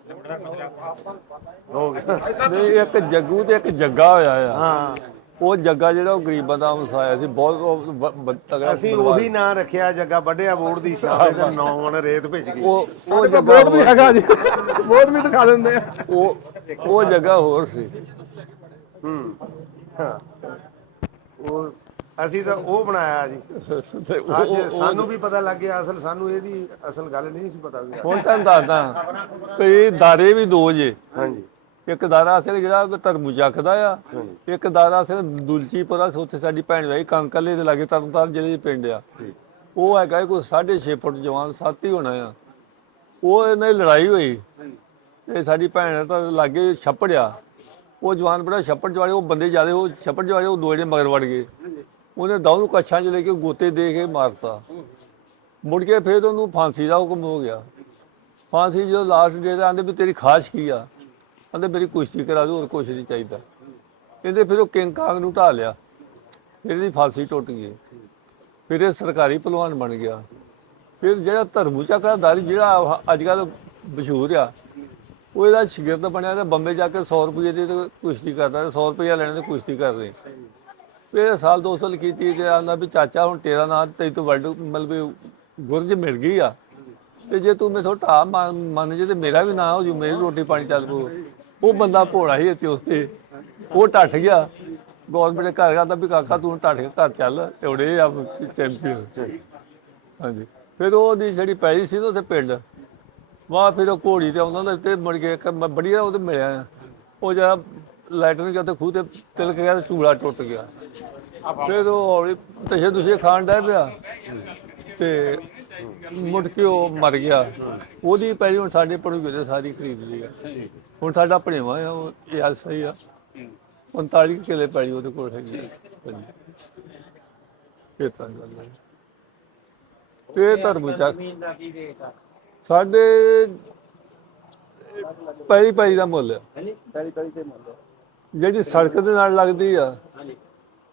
ਹੋ ਗਿਆ। ਨਹੀਂ, ਇੱਕ ਜੱਗੂ ਤੇ ਇੱਕ ਜੱਗਾ ਹੋਇਆ ਆ। ਹਾਂ, ਉਹ ਜੱਗਾ ਜਿਹੜਾ ਉਹ ਗਰੀਬਾਂ ਦਾ ਵਸਾਇਆ ਸੀ, ਬਹੁਤ ਤਗੜਾ। ਅਸੀਂ ਉਹੀ ਨਾਂ ਰੱਖਿਆ ਜੱਗਾ ਵੱਢਿਆ ਬੋੜ ਦੀ ਸ਼ਾਮ ਦੇ ਨੌਂ ਰੇਤ ਭਿੱਜ ਗਈ। ਉਹ ਜੱਗਾ ਵੀ ਹੈਗਾ ਜੀ, ਵੋਟ ਵੀ ਦਿਖਾ ਦਿੰਦੇ ਆ। ਉਹ ਜੱਗਾ ਹੋਰ ਸੀ। ਹਾਂ, ਉਹ ਅਸੀਂ ਤਾਂ ਉਹ ਬਣਾਇਆ ਜੀ। ਤੇ ਅੱਜ ਸਾਨੂੰ ਵੀ ਪਤਾ ਲੱਗ ਗਿਆ ਅਸਲ, ਸਾਨੂੰ ਇਹਦੀ ਅਸਲ ਗੱਲ ਨਹੀਂ ਸੀ ਪਤਾ ਵੀ। ਹੁਣ ਤੁਹਾਨੂੰ ਦੱਸਦਾ ਵੀ ਦਾਰੇ ਵੀ ਦੋ ਜੇ। ਹਾਂਜੀ। ਇੱਕ ਦਾਰਾ ਸਿੰਘ ਜਿਹੜਾ ਧਰਮੂ ਚੱਕਦਾ ਆ, ਇੱਕ ਦਾਰਾ ਸਿੰਘ ਦੁਲਚੀਪੁਰਾ, ਉੱਥੇ ਸਾਡੀ ਭੈਣ ਵਾਈ ਕੰਕਲੇ ਦੇ ਲਾਗੇ ਤਰਨਤਾਰਨ ਜ਼ਿਲ੍ਹੇ 'ਚ ਪਿੰਡ ਆ। ਉਹ ਹੈਗਾ ਕੋਈ 6.5 ਫੁੱਟ ਜਵਾਨ, 7 ਹੀ ਹੋਣਾ ਆ। ਉਹ ਇਹਨਾਂ ਦੀ ਲੜਾਈ ਹੋਈ ਤੇ ਸਾਡੀ ਭੈਣ ਤਾਂ ਲਾਗੇ ਛੱਪੜਿਆ, ਉਹ ਜਵਾਨ ਬੜਾ ਛੱਪੜ ਜਵਾੜੇ, ਉਹ ਬੰਦੇ ਜਿਆਦੇ, ਉਹ ਛੱਪੜ ਜਵਾੜੇ, ਉਹ ਦੋ ਜਣੇ ਮਗਰ ਵੜ ਗਏ। ਉਹਨੇ ਦਾਊ ਕੱਛਾਂ 'ਚ ਲੈ ਕੇ ਗੋਤੇ ਦੇ ਕੇ ਮਾਰਤਾ। ਮੁੜ ਕੇ ਫਿਰ ਉਹਨੂੰ ਫਾਂਸੀ ਦਾ ਹੁਕਮ ਹੋ ਗਿਆ। ਫਾਂਸੀ ਜਦੋਂ ਲਾਸਟ ਡੇ ਤੇ ਆਂਦੇ ਵੀ ਤੇਰੀ ਖਾਸ਼ ਕੀ ਆ, ਕਹਿੰਦੇ ਮੇਰੀ ਕੁਸ਼ਤੀ ਕਰਾ ਦਿਓ, ਹੋਰ ਕੁਛ ਨਹੀਂ ਚਾਹੀਦਾ। ਕਹਿੰਦੇ ਫਿਰ ਉਹ ਕਿੰਗ ਕਾਂਗ ਨੂੰ ਢਾਹ ਲਿਆ, ਫਿਰ ਇਹਦੀ ਫਾਂਸੀ ਟੁੱਟ ਗਈ। ਫਿਰ ਇਹ ਸਰਕਾਰੀ ਪਹਿਲਵਾਨ ਬਣ ਗਿਆ। ਫਿਰ ਜਿਹੜਾ ਧਰਮੂ ਚੱਕਰਦਾਰੀ ਜਿਹੜਾ ਅੱਜ ਕੱਲ੍ਹ ਮਸ਼ਹੂਰ ਆ, ਉਹ ਇਹਦਾ ਸ਼ਾਗਿਰਦ ਬਣਿਆ ਤੇ ਬੰਬੇ ਜਾ ਕੇ 100 ਰੁਪਏ ਦੀ ਕੁਸ਼ਤੀ ਕਰਦਾ, 100 ਰੁਪਇਆ ਲੈਣੇ ਤੇ ਕੁਸ਼ਤੀ ਕਰ ਰਹੇ। ਫਿਰ ਸਾਲ 2 ਸਾਲ ਕੀਤੀ ਤੇ ਆਂਦਾ ਵੀ ਚਾਚਾ ਹੁਣ ਤੇਰਾ ਨਾਂ ਤੈਨੂੰ ਤੋਂ ਵਰਲਡ ਮਤਲਬ ਗੁਰਜ ਮਿਲ ਗਈ ਆ, ਤੇ ਜੇ ਤੂੰ ਮੈਥੋਂ ਢਾਹ ਮੰਨ ਜੇ ਤੇ ਮੇਰਾ ਵੀ ਨਾਂ ਹੋ ਜੂ, ਮੇਰੀ ਰੋਟੀ ਪਾਣੀ ਚੱਲ ਪਊ। ਉਹ ਬੰਦਾ ਭੋਲਾ ਸੀ ਇੱਥੇ, ਉਸ ਤੇ ਉਹ ਢੱਠ ਗਿਆ। ਗੌਰਮੈਂਟ ਘਰ ਕਹਿੰਦਾ ਵੀ ਕਾਕਾ ਤੂੰ ਢੱਠ ਕੇ ਘਰ ਚੱਲ, ਐਵੜੇ ਆ ਚੈਂਪੀਅਨ। ਹਾਂਜੀ। ਫਿਰ ਉਹਦੀ ਜਿਹੜੀ ਪੈਲੀ ਸੀ ਨਾ ਉੱਥੇ ਪਿੰਡ ਵਾਹ, ਫਿਰ ਉਹ ਘੋੜੀ ਤੇ ਆਉਂਦਾ ਹੁੰਦਾ ਤੇ ਮੁੜ ਕੇ ਇੱਕ ਬੜੀਆ ਉਹਦੇ ਮਿਲਿਆ। ਉਹ ਜਿਹੜਾ ਲੈਟਰਨ ਗਿਆ ਤੇ ਖੂਹ ਤੇ ਤਿਲਕ ਗਿਆ ਤੇ ਚੂੜਾ ਟੁੱਟ ਗਿਆ। ਫਿਰ ਉਹ ਹੌਲੀ ਤਸ਼ੇ ਤੁਸ਼ੇ ਖਾਣ ਡਿਆ ਪਿਆ ਤੇ ਮੁੜ ਕੇ ਉਹ ਮਰ ਗਿਆ। ਉਹਦੀ ਪੈਲੀ ਹੁਣ ਸਾਡੇ ਪੜੋਗੇ ਸਾਰੀ ਖਰੀਦ ਲਈ ਆ। ਹੁਣ ਸਾਡਾ ਭਣੇਵਾ ਆ, ਉਹ ਇਹ ਆ ਸਹੀ ਆ, 39 ਕਿੱਲੇ ਪੈਲੀ ਉਹਦੇ ਕੋਲ ਹੈਗੀ। ਇਹ ਤਾਂ ਗੱਲ ਹੈ। ਤੇ ਧਰਮ ਚੱਕ ਸਾਡੇ ਪੈਲੀ ਦਾ ਮੁੱਲ ਜਿਹੜੀ ਸੜਕ ਦੇ ਨਾਲ ਲੱਗਦੀ ਆ,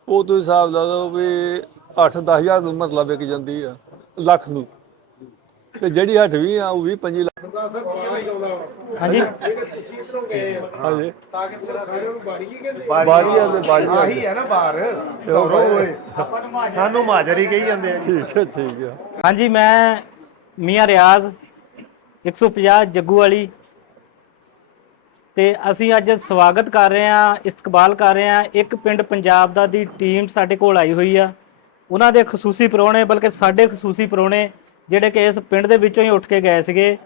ਉਹ ਤੁਸੀਂ ਹਿਸਾਬ ਲਾ ਲਓ ਵੀ 8-10 ਹਜ਼ਾਰ ਨੂੰ ਮਰਲਾ ਵਿਕ ਜਾਂਦੀ ਆ ਲੱਖ ਨੂੰ, ਤੇ ਜਿਹੜੀ ਹਟਵੀਂ ਆ ਉਹ 20-25 ਲੱਖ। ਹਾਂਜੀ ਹਾਂਜੀ ਆਹੀ ਹੈ ਨਾ ਬਾਹਰ ਸਾਨੂੰ ਮਾਜਰੀ ਕਹੀ ਜਾਂਦੇ ਆ। ਠੀਕ ਹੈ, ਠੀਕ ਹੈ। ਹਾਂਜੀ, ਮੈਂ ਮੀਆਂ ਰਿਆਜ਼ 150 ਜੱਗੂ ਵਾਲੀ, ਤੇ ਅਸੀਂ ਅੱਜ ਸਵਾਗਤ ਕਰ ਰਹੇ ਹਾਂ, ਇਸਤਕਬਾਲ ਕਰ ਰਹੇ ਹਾਂ। ਇੱਕ ਪਿੰਡ ਪੰਜਾਬ ਦਾ ਦੀ ਟੀਮ ਸਾਡੇ ਕੋਲ ਆਈ ਹੋਈ ਆ। ਉਹਨਾਂ ਦੇ ਖਸੂਸੀ ਪ੍ਰਾਹੁਣੇ, ਬਲਕਿ ਸਾਡੇ ਖਸੂਸੀ ਪ੍ਰਾਹੁਣੇ ਜਿਹੜੇ ਕਿ ਇਸ ਪਿੰਡ ਦੇ ਵਿੱਚੋਂ ਹੀ ਉੱਠ ਕੇ ਗਏ ਸੀਗੇ,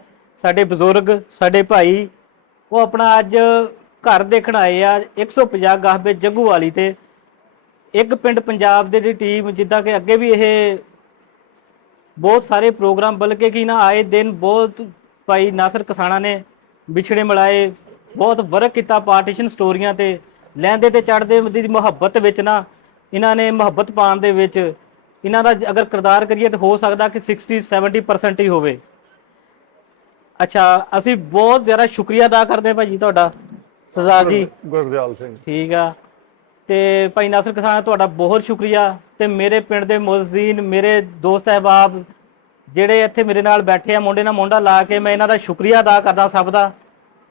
ਸਾਡੇ ਬਜ਼ੁਰਗ, ਸਾਡੇ ਭਾਈ, ਉਹ ਆਪਣਾ ਅੱਜ ਘਰ ਦੇਖਣ ਆਏ ਆ 150 ਗਾਹਬੇ ਜੱਗੂ ਵਾਲੀ ਤੇ। ਇੱਕ ਪਿੰਡ ਪੰਜਾਬ ਦੇ ਦੀ ਟੀਮ, ਜਿੱਦਾਂ ਕਿ ਅੱਗੇ ਵੀ ਇਹ ਬਹੁਤ ਸਾਰੇ ਪ੍ਰੋਗਰਾਮ, ਬਲਕਿ ਕਿ ਨਾ ਆਏ ਦਿਨ ਬਹੁਤ ਭਾਈ ਨਾਸਰ ਕਸਾਣਾ ਨੇ ਵਿਛੜੇ ਮਿਲਾਏ, ਬਹੁਤ ਵਰਕ ਕੀਤਾ ਪਾਰਟੀਸ਼ਨ ਸਟੋਰੀਆਂ ਤੇ, ਲਹਿੰਦੇ ਤੇ ਚੜ੍ਹਦੇ ਦੀ ਮੁਹੱਬਤ ਵਿੱਚ ਨਾ ਇਹਨਾਂ ਨੇ ਮੁਹੱਬਤ ਪਾਉਣ ਦੇ ਵਿੱਚ ਇਹਨਾਂ ਦਾ ਅਗਰ ਕਿਰਦਾਰ ਕਰੀਏ ਤਾਂ ਹੋ ਸਕਦਾ ਕਿ 60-70% ਹੀ ਹੋਵੇ। ਅੱਛਾ, ਅਸੀਂ ਬਹੁਤ ਜ਼ਿਆਦਾ ਸ਼ੁਕਰੀਆ ਅਦਾ ਕਰਦੇ ਹਾਂ ਭਾਜੀ ਤੁਹਾਡਾ ਸਰਦਾਰ ਜੀ। ਗੁਰਦਿਆਲ ਸਿੰਘ। ਠੀਕ ਆ, ਤੇ ਭਾਈ ਨਾਸਰ ਕਸਾਣਾ ਤੁਹਾਡਾ ਬਹੁਤ ਸ਼ੁਕਰੀਆ। ਤੇ ਮੇਰੇ ਪਿੰਡ ਦੇ ਮੁਅੱਜ਼ਿਨ, ਮੇਰੇ ਦੋਸਤ ਅਹਿਬਾਬ ਜਿਹੜੇ ਇੱਥੇ ਮੇਰੇ ਨਾਲ ਬੈਠੇ ਆ, ਮੁੰਡੇ ਨਾਲ ਮੁੰਡਾ ਲਾ ਕੇ, ਮੈਂ ਇਹਨਾਂ ਦਾ ਸ਼ੁਕਰੀਆ ਅਦਾ ਕਰਦਾ ਸਭ ਦਾ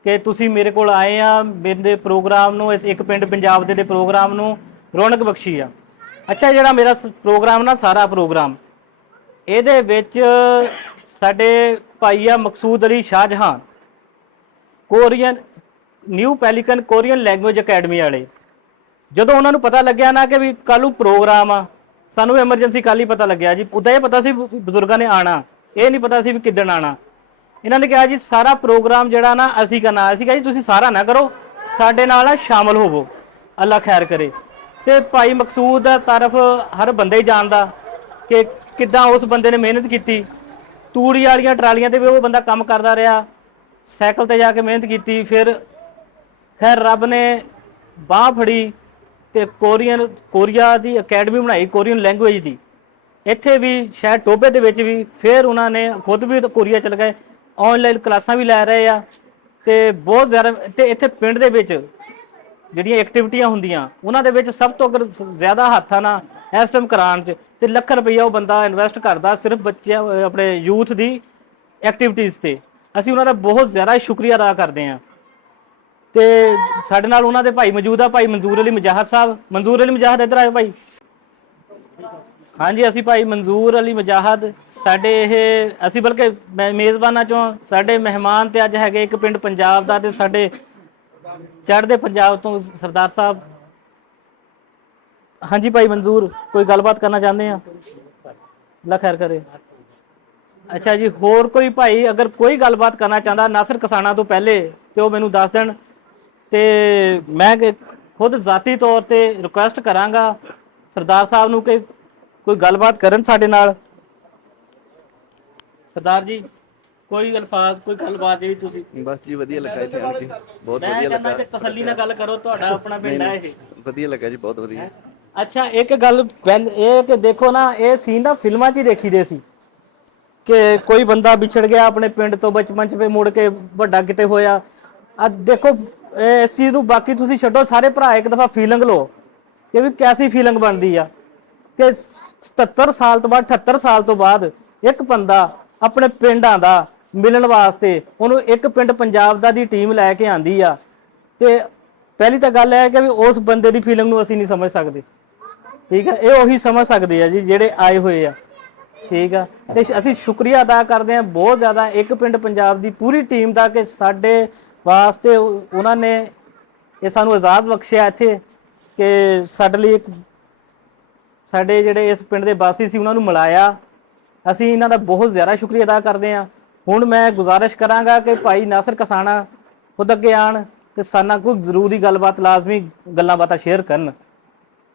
ਕਿ ਤੁਸੀਂ ਮੇਰੇ ਕੋਲ ਆਏ ਆ, ਮੇਰੇ ਪ੍ਰੋਗਰਾਮ ਨੂੰ, ਇਸ ਇੱਕ ਪਿੰਡ ਪੰਜਾਬ ਦੇ ਪ੍ਰੋਗਰਾਮ ਨੂੰ ਰੌਣਕ ਬਖਸ਼ੀ ਆ। ਅੱਛਾ, ਜਿਹੜਾ ਮੇਰਾ ਪ੍ਰੋਗਰਾਮ ਨਾ, ਸਾਰਾ ਪ੍ਰੋਗਰਾਮ ਇਹਦੇ ਵਿੱਚ ਸਾਡੇ ਭਾਈ ਆ Maqsood Ali Shahjahan, Korean new Pelican Korean language academy ਵਾਲੇ, ਜਦੋਂ ਉਹਨਾਂ ਨੂੰ ਪਤਾ ਲੱਗਿਆ ਨਾ ਕਿ ਵੀ ਕੱਲ੍ਹ ਨੂੰ ਪ੍ਰੋਗਰਾਮ ਆ, ਸਾਨੂੰ ਐਮਰਜੈਂਸੀ ਕੱਲ੍ਹ ਹੀ ਪਤਾ ਲੱਗਿਆ ਜੀ। ਉਦਾਂ ਇਹ ਪਤਾ ਸੀ ਬਜ਼ੁਰਗਾਂ ਨੇ ਆਣਾ, ਇਹ ਨਹੀਂ ਪਤਾ ਸੀ ਵੀ ਕਿੱਦਣ ਆਣਾ। ਇਹਨਾਂ ਨੇ ਕਿਹਾ ਜੀ ਸਾਰਾ ਪ੍ਰੋਗਰਾਮ ਜਿਹੜਾ ਨਾ ਅਸੀਂ ਕਰਨਾ। ਅਸੀਂ ਕਿਹਾ ਜੀ ਤੁਸੀਂ ਸਾਰਾ ਨਾ ਕਰੋ, ਸਾਡੇ ਨਾਲ ਨਾ ਸ਼ਾਮਲ ਹੋਵੋ, ਅੱਲਾ ਖੈਰ ਕਰੇ। ਤੇ ਭਾਈ ਮਕਸੂਦ ਦਾ ਤਰਫ ਹਰ ਬੰਦਾ ਹੀ ਜਾਣਦਾ ਕਿ ਕਿੱਦਾਂ ਉਸ ਬੰਦੇ ਨੇ ਮਿਹਨਤ ਕੀਤੀ। ਤੂੜੀ ਵਾਲੀਆਂ ਟਰਾਲੀਆਂ ਤੇ ਵੀ ਉਹ ਬੰਦਾ ਕੰਮ ਕਰਦਾ ਰਿਹਾ, ਸਾਈਕਲ ਤੇ ਜਾ ਕੇ ਮਿਹਨਤ ਕੀਤੀ। ਫਿਰ ਖੈਰ ਰੱਬ ਨੇ ਬਾਂਹ ਫੜੀ ਤੇ ਕੋਰੀਆ ਦੀ ਅਕੈਡਮੀ ਬਣਾਈ, ਕੋਰੀਅਨ ਲੈਂਗੁਏਜ ਦੀ, ਇੱਥੇ ਵੀ ਸ਼ਾਇਦ ਟੋਬੇ ਦੇ ਵਿੱਚ ਵੀ। ਫਿਰ ਉਹਨਾਂ ਨੇ ਖੁਦ ਵੀ ਕੋਰੀਆ ਚਲੇ ਗਏ, ਆਨਲਾਈਨ ਕਲਾਸਾਂ ਵੀ ਲੈ ਰਹੇ ਆ ਤੇ ਬਹੁਤ ਜ਼ਿਆਦਾ। ਤੇ ਇੱਥੇ ਪਿੰਡ ਦੇ ਵਿੱਚ ਜਿਹੜੀਆਂ ਐਕਟੀਵਿਟੀਆਂ ਹੁੰਦੀਆਂ ਉਹਨਾਂ ਦੇ ਵਿੱਚ ਸਭ ਤੋਂ ਅਗਰ ਜ਼ਿਆਦਾ ਹੱਥ ਆ ਨਾ ਇਸ ਟਾਈਮ ਕਰਾਉਣ 'ਚ, ਤੇ ਲੱਖ ਰੁਪਈਆ ਉਹ ਬੰਦਾ ਇਨਵੈਸਟ ਕਰਦਾ ਸਿਰਫ ਬੱਚਿਆਂ, ਆਪਣੇ ਯੂਥ ਦੀ ਐਕਟੀਵਿਟੀਜ਼ ਤੇ। ਅਸੀਂ ਉਹਨਾਂ ਦਾ ਬਹੁਤ ਜ਼ਿਆਦਾ ਸ਼ੁਕਰੀਆ ਅਦਾ ਕਰਦੇ ਹਾਂ। ਤੇ ਸਾਡੇ ਨਾਲ ਉਹਨਾਂ ਦੇ ਭਾਈ ਮੌਜੂਦ ਆ, ਭਾਈ ਮਨਜ਼ੂਰ ਅਲੀ ਮੁਜਾਹਦ ਸਾਹਿਬ। ਮਨਜ਼ੂਰ ਅਲੀ ਮੁਜਾਹਦ ਇੱਧਰ ਆਇਓ ਭਾਈ। ਹਾਂਜੀ, ਅਸੀਂ ਭਾਈ ਮਨਜ਼ੂਰ ਅਲੀ ਮੁਜਾਹਦ, ਸਾਡੇ ਇਹ ਅਸੀਂ ਬਲਕਿ ਮੇਜ਼ਬਾਨਾਂ ਚੋਂ ਸਾਡੇ ਮਹਿਮਾਨ ਤੇ ਅੱਜ ਹੈਗੇ ਇੱਕ ਪਿੰਡ ਪੰਜਾਬ ਦਾ, ਤੇ ਸਾਡੇ ਚੜ੍ਹਦੇ ਪੰਜਾਬ ਤੋਂ ਸਰਦਾਰ ਸਾਹਿਬ। ਹਾਂਜੀ ਭਾਈ ਮਨਜ਼ੂਰ, ਕੋਈ ਗੱਲਬਾਤ ਕਰਨਾ ਚਾਹੁੰਦੇ ਆ? ਅੱਲਾ ਖੈਰ ਕਰੇ। ਅੱਛਾ ਜੀ, ਹੋਰ ਕੋਈ ਭਾਈ ਅਗਰ ਕੋਈ ਗੱਲਬਾਤ ਕਰਨਾ ਚਾਹੁੰਦਾ ਨਾਸਰ ਕਸਾਣਾ ਤੋਂ ਪਹਿਲੇ ਤੇ ਉਹ ਮੈਨੂੰ ਦੱਸ ਦੇਣ, ਤੇ ਮੈਂ ਖੁਦ ਜ਼ਾਤੀ ਤੌਰ ਤੇ ਰਿਕੁਐਸਟ ਕਰਾਂਗਾ ਸਰਦਾਰ ਸਾਹਿਬ ਨੂੰ ਕਿ ਕੋਈ ਗੱਲਬਾਤ ਕਰਨ ਸਾਡੇ ਨਾਲ। ਸਰਦਾਰ ਜੀ, ਕੋਈ ਅਲਫਾਜ਼, ਕੋਈ ਗੱਲਬਾਤ ਜਿਹੜੀ ਤੁਸੀਂ। ਬਸ ਜੀ ਵਧੀਆ ਲੱਗਾ ਇੱਥੇ ਆਣ ਕੇ, ਬਹੁਤ ਵਧੀਆ ਮੈਂ ਲੱਗਾ। ਕਹਿੰਦਾ ਕਿ ਤਸੱਲੀ ਨਾਲ ਗੱਲ ਕਰੋ, ਤੁਹਾਡਾ ਆਪਣਾ ਪਿੰਡ ਹੈ ਇਹ। ਵਧੀਆ ਲੱਗਾ ਜੀ, ਬਹੁਤ ਵਧੀਆ। ਅੱਛਾ, ਇੱਕ ਗੱਲ ਇਹ ਕਿ ਦੇਖੋ ਨਾ, ਇਹ ਸੀਨ ਨਾ ਫਿਲਮਾਂ 'ਚ ਹੀ ਦੇਖੀਦੇ ਸੀ ਕਿ ਕੋਈ ਬੰਦਾ ਵਿਛੜ ਗਿਆ ਆਪਣੇ ਪਿੰਡ ਤੋਂ ਬਚਪਨ 'ਚ, ਮੁੜ ਕੇ ਵੱਡਾ ਕਿਤੇ ਹੋਇਆ। ਆ ਦੇਖੋ ਇਸ ਚੀਜ਼ ਨੂੰ ਬਾਕੀ ਤੁਸੀਂ ਛੱਡੋ, ਸਾਰੇ ਭਰਾ ਇੱਕ ਦਫਾ ਫੀਲਿੰਗ ਲਓ ਕਿ ਵੀ ਕੈਸੀ ਫੀਲਿੰਗ ਬਣਦੀ ਆ ਕਿ 77 ਸਾਲ ਤੋਂ ਬਾਅਦ, 78 ਸਾਲ ਤੋਂ ਬਾਅਦ ਇੱਕ ਬੰਦਾ ਆਪਣੇ ਪਿੰਡਾਂ ਦਾ ਮਿਲਣ ਵਾਸਤੇ, ਉਹਨੂੰ ਇੱਕ ਪਿੰਡ ਪੰਜਾਬ ਦਾ ਦੀ ਟੀਮ ਲੈ ਕੇ ਆਂਦੀ ਆ। ਤੇ ਪਹਿਲੀ ਤਾਂ ਗੱਲ ਹੈ ਕਿ ਵੀ ਉਸ ਬੰਦੇ ਦੀ ਫੀਲਿੰਗ ਨੂੰ ਅਸੀਂ ਨਹੀਂ ਸਮਝ ਸਕਦੇ, ਠੀਕ ਹੈ। ਇਹ ਉਹੀ ਸਮਝ ਸਕਦੇ ਆ ਜੀ ਜਿਹੜੇ ਆਏ ਹੋਏ ਆ, ਠੀਕ ਆ। ਤੇ ਅਸੀਂ ਸ਼ੁਕਰੀਆ ਅਦਾ ਕਰਦੇ ਹਾਂ ਬਹੁਤ ਜ਼ਿਆਦਾ ਇੱਕ ਪਿੰਡ ਪੰਜਾਬ ਦੀ ਪੂਰੀ ਟੀਮ ਦਾ ਕਿ ਸਾਡੇ ਵਾਸਤੇ ਉਹਨਾਂ ਨੇ ਇਹ ਸਾਨੂੰ ਇਜਾਜ਼ਤ ਬਖਸ਼ਿਆ ਇੱਥੇ ਕਿ ਸਾਡੇ ਲਈ ਇੱਕ, ਸਾਡੇ ਜਿਹੜੇ ਇਸ ਪਿੰਡ ਦੇ ਵਾਸੀ ਸੀ ਉਹਨਾਂ ਨੂੰ ਮਿਲਾਇਆ। ਅਸੀਂ ਇਹਨਾਂ ਦਾ ਬਹੁਤ ਜ਼ਿਆਦਾ ਸ਼ੁਕਰੀਆ ਅਦਾ ਕਰਦੇ ਹਾਂ। ਹੁਣ ਮੈਂ ਗੁਜ਼ਾਰਿਸ਼ ਕਰਾਂਗਾ ਕਿ ਭਾਈ ਨਾਸਰ ਕਸਾਣਾ ਖੁਦ ਅੱਗੇ ਆਣ ਤੇ ਸਾਡੇ ਨਾਲ ਕੋਈ ਜ਼ਰੂਰੀ ਗੱਲਬਾਤ, ਲਾਜ਼ਮੀ ਗੱਲਾਂ ਬਾਤਾਂ ਸ਼ੇਅਰ ਕਰਨ।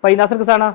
ਭਾਈ ਨਾਸਰ ਕਸਾਣਾ।